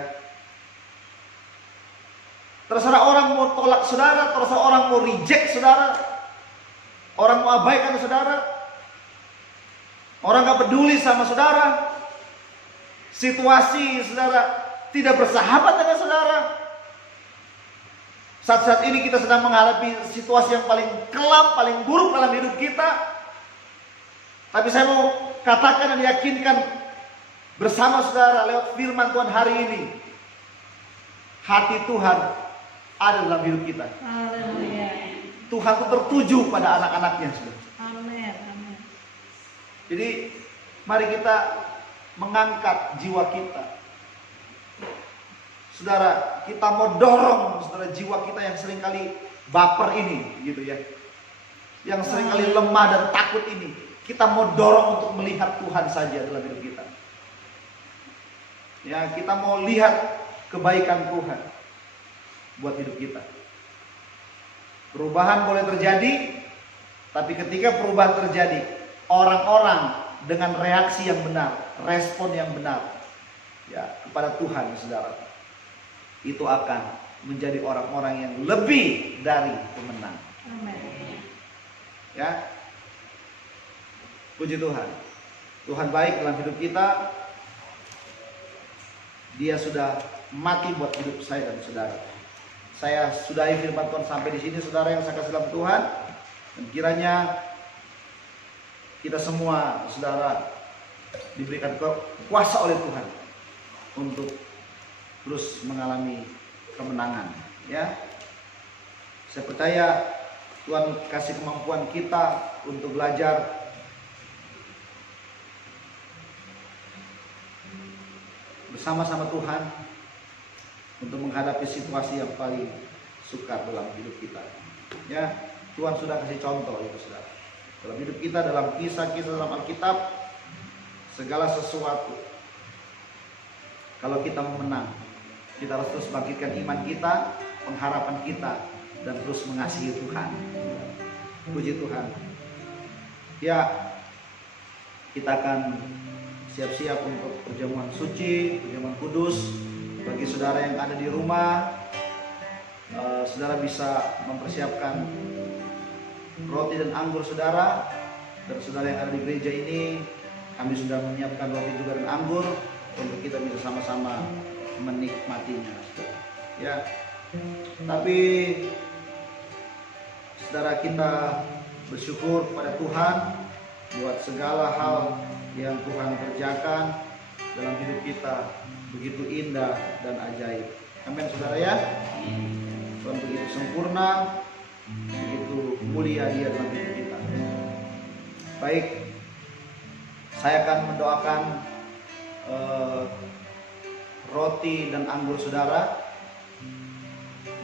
Terserah orang mau tolak saudara, terserah orang mau reject saudara, orang mau abaikan saudara, orang gak peduli sama saudara, situasi saudara tidak bersahabat dengan saudara. Saat-saat ini kita sedang menghadapi situasi yang paling kelam, paling buruk dalam hidup kita. Tapi saya mau katakan dan yakinkan bersama saudara lewat firman Tuhan hari ini, hati Tuhan ada dalam hidup kita. Haleluya. Tuhan itu tertuju pada anak-anaknya, saudara. Amin. Amin. Jadi mari kita mengangkat jiwa kita. Saudara, kita mau dorong saudara jiwa kita yang seringkali baper ini, gitu ya. Yang seringkali lemah dan takut ini, kita mau dorong untuk melihat Tuhan saja dalam hidup kita. Ya, kita mau lihat kebaikan Tuhan buat hidup kita. Perubahan boleh terjadi, tapi ketika perubahan terjadi, orang-orang dengan reaksi yang benar, respon yang benar, ya, kepada Tuhan, saudara, itu akan menjadi orang-orang yang lebih dari pemenang. Amin. Ya, puji Tuhan. Tuhan baik dalam hidup kita. Dia sudah mati buat hidup saya dan saudara. Saya sudahi firman Tuhan sampai di sini, saudara yang saya kasih dalam Tuhan. Dan kiranya kita semua, saudara, diberikan kuasa oleh Tuhan untuk terus mengalami kemenangan. Ya, saya percaya Tuhan kasih kemampuan kita untuk belajar bersama-sama Tuhan untuk menghadapi situasi yang paling sukar dalam hidup kita. Ya, Tuhan sudah kasih contoh itu, saudara. Dalam hidup kita, dalam kisah-kisah dalam Alkitab, segala sesuatu, kalau kita mau menang, kita harus terus bangkitkan iman kita, pengharapan kita, dan terus mengasihi Tuhan. Puji Tuhan. Ya, kita akan siap-siap untuk perjamuan suci, perjamuan kudus. Bagi saudara yang ada di rumah, saudara bisa mempersiapkan roti dan anggur saudara. Dan saudara yang ada di gereja ini, kami sudah menyiapkan roti juga dan anggur untuk kita bisa sama-sama menikmatinya, saudara. Ya, tapi saudara, kita bersyukur kepada Tuhan buat segala hal yang Tuhan kerjakan dalam hidup kita, begitu indah dan ajaib. Amin, saudara ya. Tuhan begitu sempurna, begitu mulia Dia dalam hidup kita. Baik, saya akan mendoakan roti dan anggur saudara,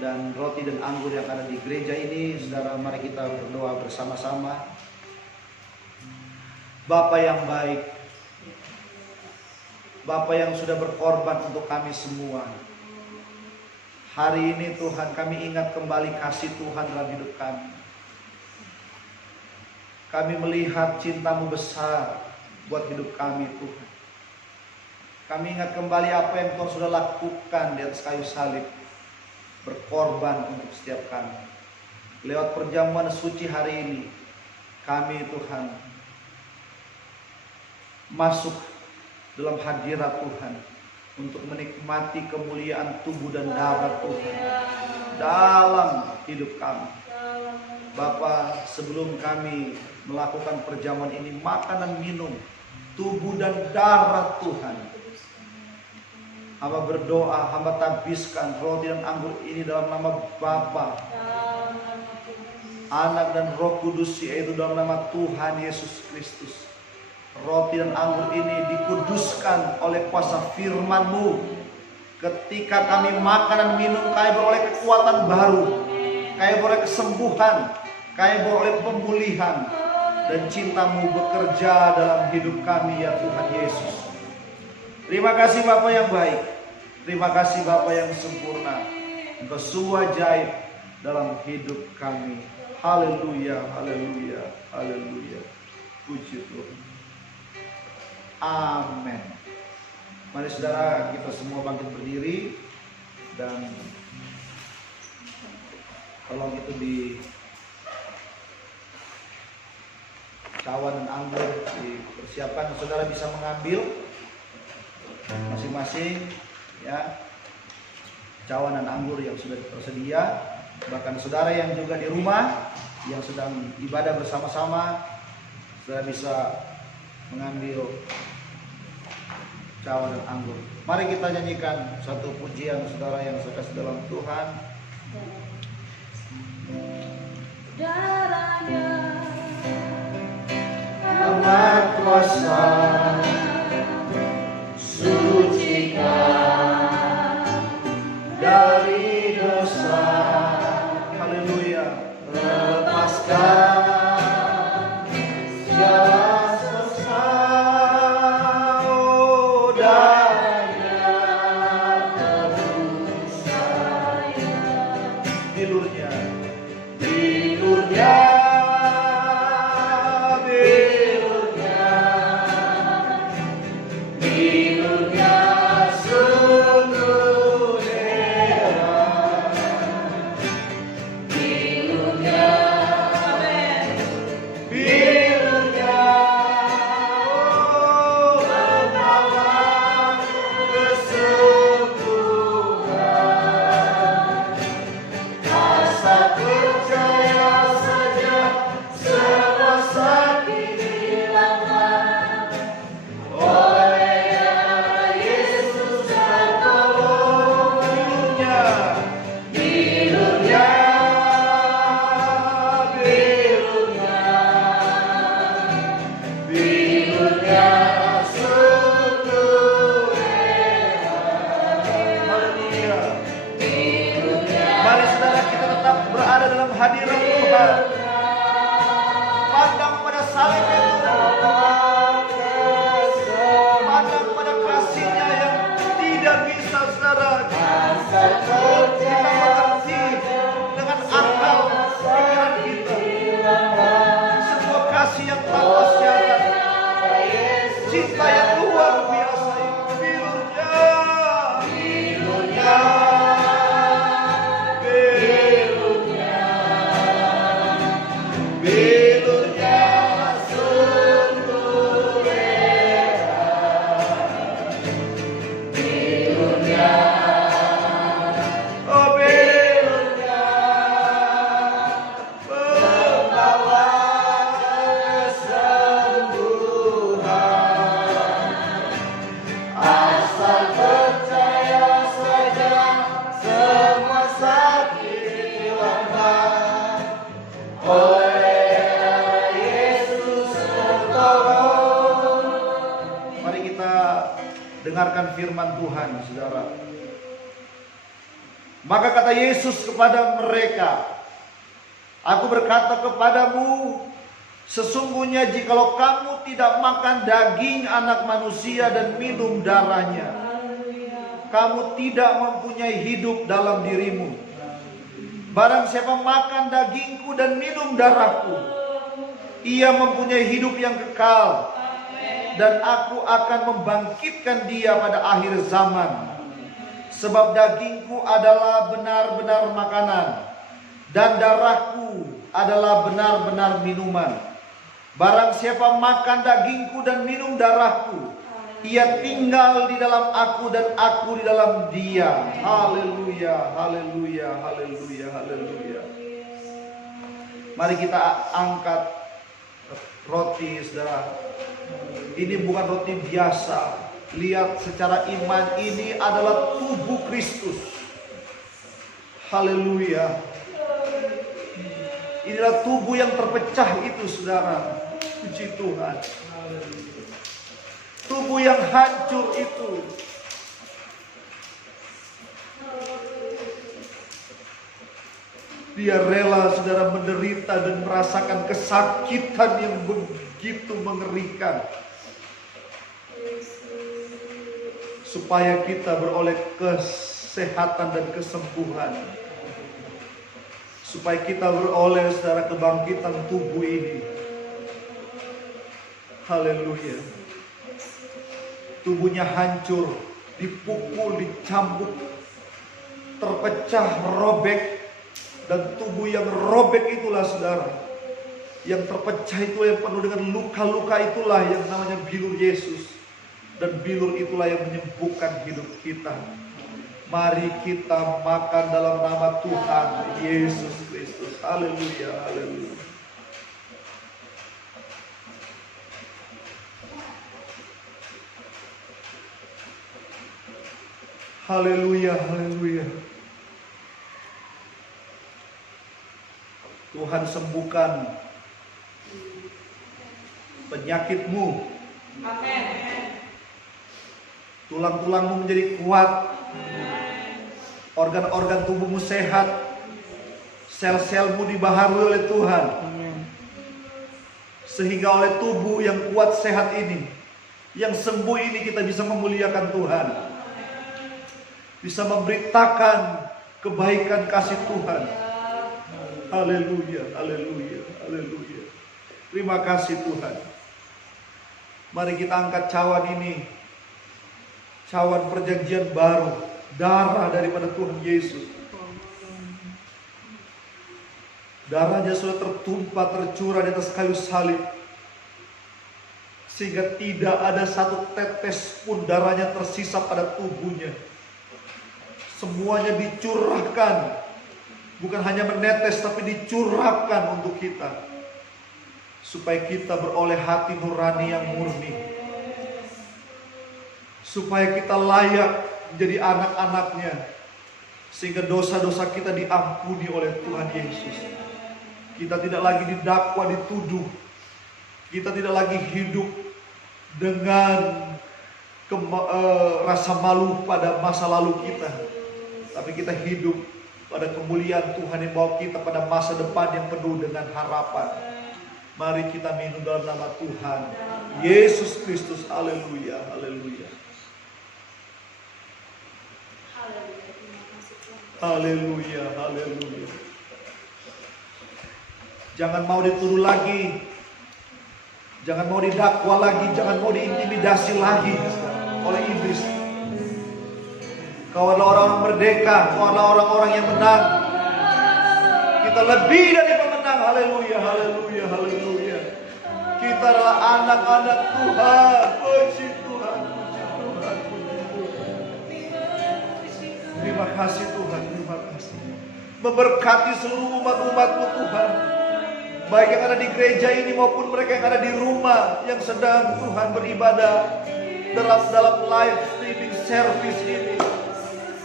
dan roti dan anggur yang ada di gereja ini. Saudara, mari kita berdoa bersama-sama. Bapa yang baik, Bapa yang sudah berkorban untuk kami semua, hari ini Tuhan kami ingat kembali kasih Tuhan dalam hidup kami. Kami melihat cinta-Mu besar buat hidup kami, Tuhan. Kami ingat kembali apa yang Tuhan sudah lakukan di atas kayu salib, berkorban untuk setiap kami. Lewat perjamuan suci hari ini, kami, Tuhan, masuk dalam hadirat Tuhan untuk menikmati kemuliaan tubuh dan darah Tuhan dalam hidup kami. Bapa, sebelum kami melakukan perjamuan ini, makan dan minum tubuh dan darah Tuhan, hamba berdoa, hamba tabiskan roti dan anggur ini dalam nama Bapa, Anak dan Roh Kudus, yaitu dalam nama Tuhan Yesus Kristus. Roti dan anggur ini dikuduskan oleh kuasa firman-Mu. Ketika kami makan dan minum, kami beroleh kekuatan baru, kami beroleh kesembuhan, kami beroleh pemulihan, dan cinta-Mu bekerja dalam hidup kami, ya Tuhan Yesus. Terima kasih Bapa yang baik, terima kasih Bapa yang sempurna. Engkau sungguh ajaib dalam hidup kami. Haleluya, haleluya, haleluya. Puji Tuhan. Amin. Mari saudara, kita semua bangkit berdiri, dan tolong itu di cawan dan anggur dipersiapkan. Saudara bisa mengambil masing-masing, ya, cawan dan anggur yang sudah tersedia. Bahkan saudara yang juga di rumah yang sedang ibadah bersama-sama, saudara bisa mengambil cawan dan anggur. Mari kita nyanyikan satu pujian saudara yang saya kasih dalam Tuhan. Darahnya Amat kuasa sucikan dari dosa. Haleluya. Lepaskan segala sesal. Oh, darahnya tebus saya. Bilurnya sungguh hebat. Bilurnya oh, membawa kesembuhan. Asal percaya saja, semua sakit hilanglah. Oleh darah Yesus tertolong. Bilurnya sungguh hebat. Haleluya. Mari saudara kita tetap berada dalam hadirat Tuhan. Pandang pada salib itu. Pandang pada kasih-Nya yang tidak bisa saudara kita mengerti dengan akal pikiran kita. Sebuah kasih yang tanpa syarat. Cinta yang luar biasa itu. Bilurnya sungguh hebat. Bilurnya oh bilurnya membawa kesembuhan. Asal percaya saja, semua sakit hilanglah. Oleh darah Yesus tertolong. Mari kita dengarkan firman Tuhan, saudara. Maka kata Yesus kepada mereka, Aku berkata kepadamu, sesungguhnya jikalau kamu tidak makan daging anak manusia dan minum darahnya, kamu tidak mempunyai hidup dalam dirimu. Barang siapa makan dagingku dan minum darahku, ia mempunyai hidup yang kekal, dan aku akan membangkitkan dia pada akhir zaman. Sebab dagingku adalah benar-benar makanan, dan darahku adalah benar-benar minuman. Barang siapa makan dagingku dan minum darahku, ia tinggal di dalam aku dan aku di dalam dia. Haleluya, haleluya, haleluya, haleluya. Mari kita angkat roti, saudara. Ini bukan roti biasa. Lihat secara iman, ini adalah tubuh Kristus. Haleluya. Inilah tubuh yang terpecah itu, saudara. Puji Tuhan. Tubuh yang hancur itu. Dia rela, saudara, menderita dan merasakan kesakitan yang begitu mengerikan, supaya kita beroleh kesehatan dan kesembuhan, supaya kita beroleh, saudara, kebangkitan tubuh ini. Haleluya. Tubuhnya hancur, dipukul, dicambuk, terpecah, robek. Dan tubuh yang robek itulah, saudara, yang terpecah itu, yang penuh dengan luka-luka itulah yang namanya bilur Yesus. Dan bilur itulah yang menyembuhkan hidup kita. Mari kita makan dalam nama Tuhan Yesus Kristus. Haleluya, haleluya. Haleluya, haleluya. Tuhan sembuhkan penyakitmu. Amin. Tulang-tulangmu menjadi kuat. Organ-organ tubuhmu sehat. Sel-selmu dibaharui oleh Tuhan. Sehingga oleh tubuh yang kuat sehat ini, yang sembuh ini, kita bisa memuliakan Tuhan. Bisa memberitakan kebaikan kasih Tuhan. Haleluya, haleluya, haleluya. Terima kasih Tuhan. Mari kita angkat cawan ini. Cawan perjanjian baru. Darah daripada Tuhan Yesus. Darahnya sudah tertumpah, tercurah di atas kayu salib. Sehingga tidak ada satu tetes pun darahnya tersisa pada tubuhnya. Semuanya dicurahkan. Bukan hanya menetes, tapi dicurahkan untuk kita. Supaya kita beroleh hati nurani yang murni. Supaya kita layak menjadi anak-anaknya. Sehingga dosa-dosa kita diampuni oleh Tuhan Yesus. Kita tidak lagi didakwa, dituduh. Kita tidak lagi hidup dengan rasa malu pada masa lalu kita. Tapi kita hidup pada kemuliaan Tuhan yang bawa kita pada masa depan yang penuh dengan harapan. Mari kita minum dalam nama Tuhan Yesus Kristus. Haleluya, haleluya. Haleluya, haleluya. Jangan mau dituduh lagi. Jangan mau didakwa lagi. Jangan mau diintimidasi lagi oleh iblis. Kau adalah orang-orang merdeka. Kau adalah orang-orang yang menang. Kita lebih dari pemenang. Haleluya, haleluya, haleluya. Kita adalah anak-anak Tuhan. Puji Tuhan, puji Tuhan, puji Tuhan. Terima kasih Tuhan, terima kasih. Memberkati seluruh umat-umat-Mu Tuhan. Baik yang ada di gereja ini maupun mereka yang ada di rumah yang sedang Tuhan beribadah dalam live streaming service ini.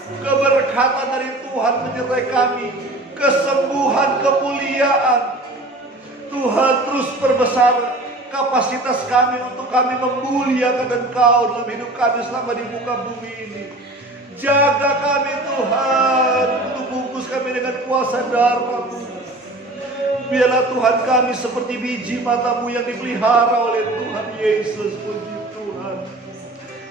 Keberkatan dari Tuhan menyertai kami, kesembuhan, kemuliaan. Tuhan terus perbesar kapasitas kami untuk kami memuliakan Engkau dalam hidup kami selama di muka bumi ini. Jaga kami Tuhan, untuk bungkus kami dengan kuasa darah-Mu. Biarlah Tuhan kami seperti biji mata-Mu yang dipelihara oleh Tuhan Yesus. Puji Tuhan.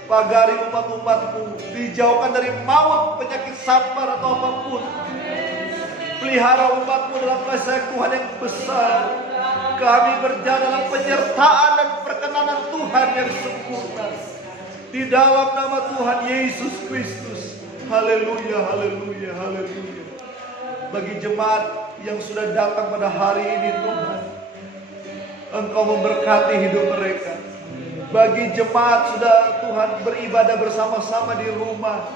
Pagari umat-umat-Mu, dijauhkan dari maut, penyakit sampar atau apapun. Pelihara umat-Mu dalam kasih Tuhan yang besar. Kami berjalan dalam penyertaan dan perkenanan Tuhan yang sempurna. Di dalam nama Tuhan Yesus Kristus. Haleluya, haleluya, haleluya. Bagi jemaat yang sudah datang pada hari ini Tuhan, Engkau memberkati hidup mereka. Bagi jemaat sudah Tuhan beribadah bersama-sama di rumah,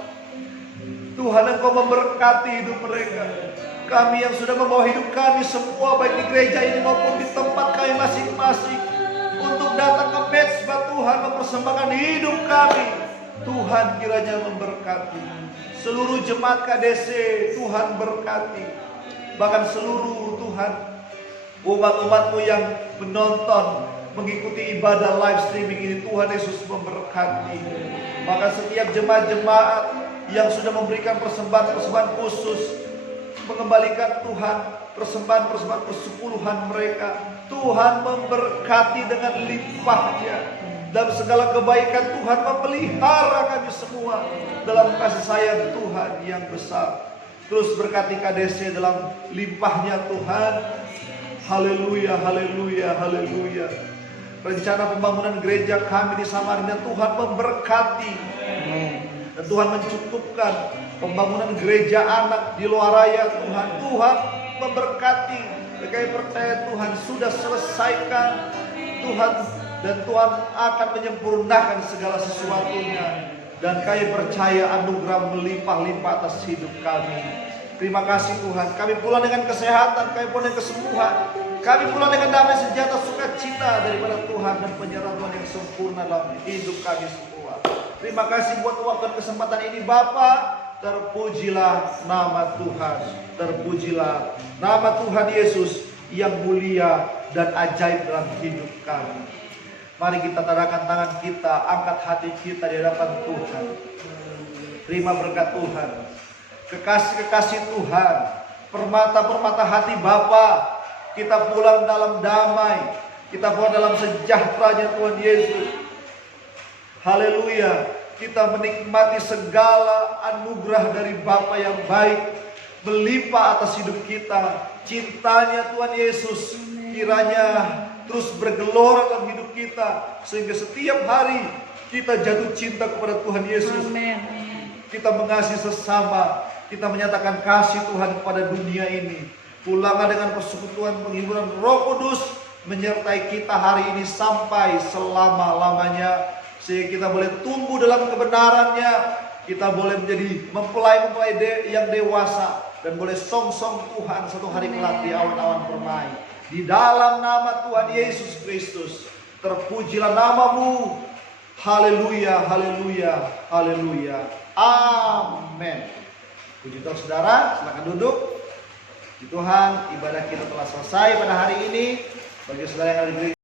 Tuhan Engkau memberkati hidup mereka. Kami yang sudah membawa hidup kami semua, baik di gereja ini maupun di tempat kami masing-masing, untuk datang ke mezbah Tuhan mempersembahkan hidup kami. Tuhan kiranya memberkati seluruh jemaat KDC. Tuhan berkati. Bahkan seluruh Tuhan umat-umat-Mu yang menonton, mengikuti ibadah live streaming ini, Tuhan Yesus memberkati. Maka setiap jemaat-jemaat yang sudah memberikan persembahan-persembahan khusus, mengembalikan Tuhan persembahan-persembahan persepuluhan mereka, Tuhan memberkati dengan limpahnya. Dalam segala kebaikan Tuhan memelihara kami semua dalam kasih sayang Tuhan yang besar. Terus berkati KDC dalam limpahnya Tuhan. Haleluya, haleluya, haleluya. Rencana pembangunan gereja kami di Samarinda Tuhan memberkati. Dan Tuhan mencukupkan pembangunan gereja anak di Luaraya Tuhan. Tuhan memberkati. Kami percaya Tuhan sudah selesaikan Tuhan. Dan Tuhan akan menyempurnakan segala sesuatunya. Dan kami percaya anugerah melimpah-limpah atas hidup kami. Terima kasih Tuhan. Kami pulang dengan kesehatan, kami pulang dengan kesembuhan. Kami pulang dengan damai sejahtera sukacita daripada Tuhan dan penyerahan Tuhan yang sempurna dalam hidup kami semua. Terima kasih buat waktu kesempatan ini Bapa. Terpujilah nama Tuhan. Terpujilah nama Tuhan Yesus yang mulia dan ajaib dalam hidup kami. Mari kita tadahkan tangan kita, angkat hati kita di hadapan Tuhan. Terima berkat Tuhan. Kekasih-kekasih Tuhan, permata-permata hati Bapa, kita pulang dalam damai, kita pulang dalam sejahteranya Tuhan Yesus. Haleluya. Kita menikmati segala anugerah dari Bapa yang baik, melimpah atas hidup kita. Cintanya Tuhan Yesus kiranya terus bergelora dalam hidup kita, sehingga setiap hari kita jatuh cinta kepada Tuhan Yesus. Amin. Kita mengasihi sesama, kita menyatakan kasih Tuhan kepada dunia ini. Pulanglah dengan persekutuan penghiburan Roh Kudus menyertai kita hari ini sampai selama-lamanya, sehingga kita boleh tumbuh dalam kebenarannya. Kita boleh menjadi mempelai-mempelai yang dewasa dan boleh song-song Tuhan satu hari kelak di awan-awan permai. Di dalam nama Tuhan Yesus Kristus, terpujilah namamu. Haleluya, haleluya, haleluya. Amin. Puji Tuhan saudara, silakan duduk. Puji Tuhan, ibadah kita telah selesai pada hari ini. Bagi saudara yang ada di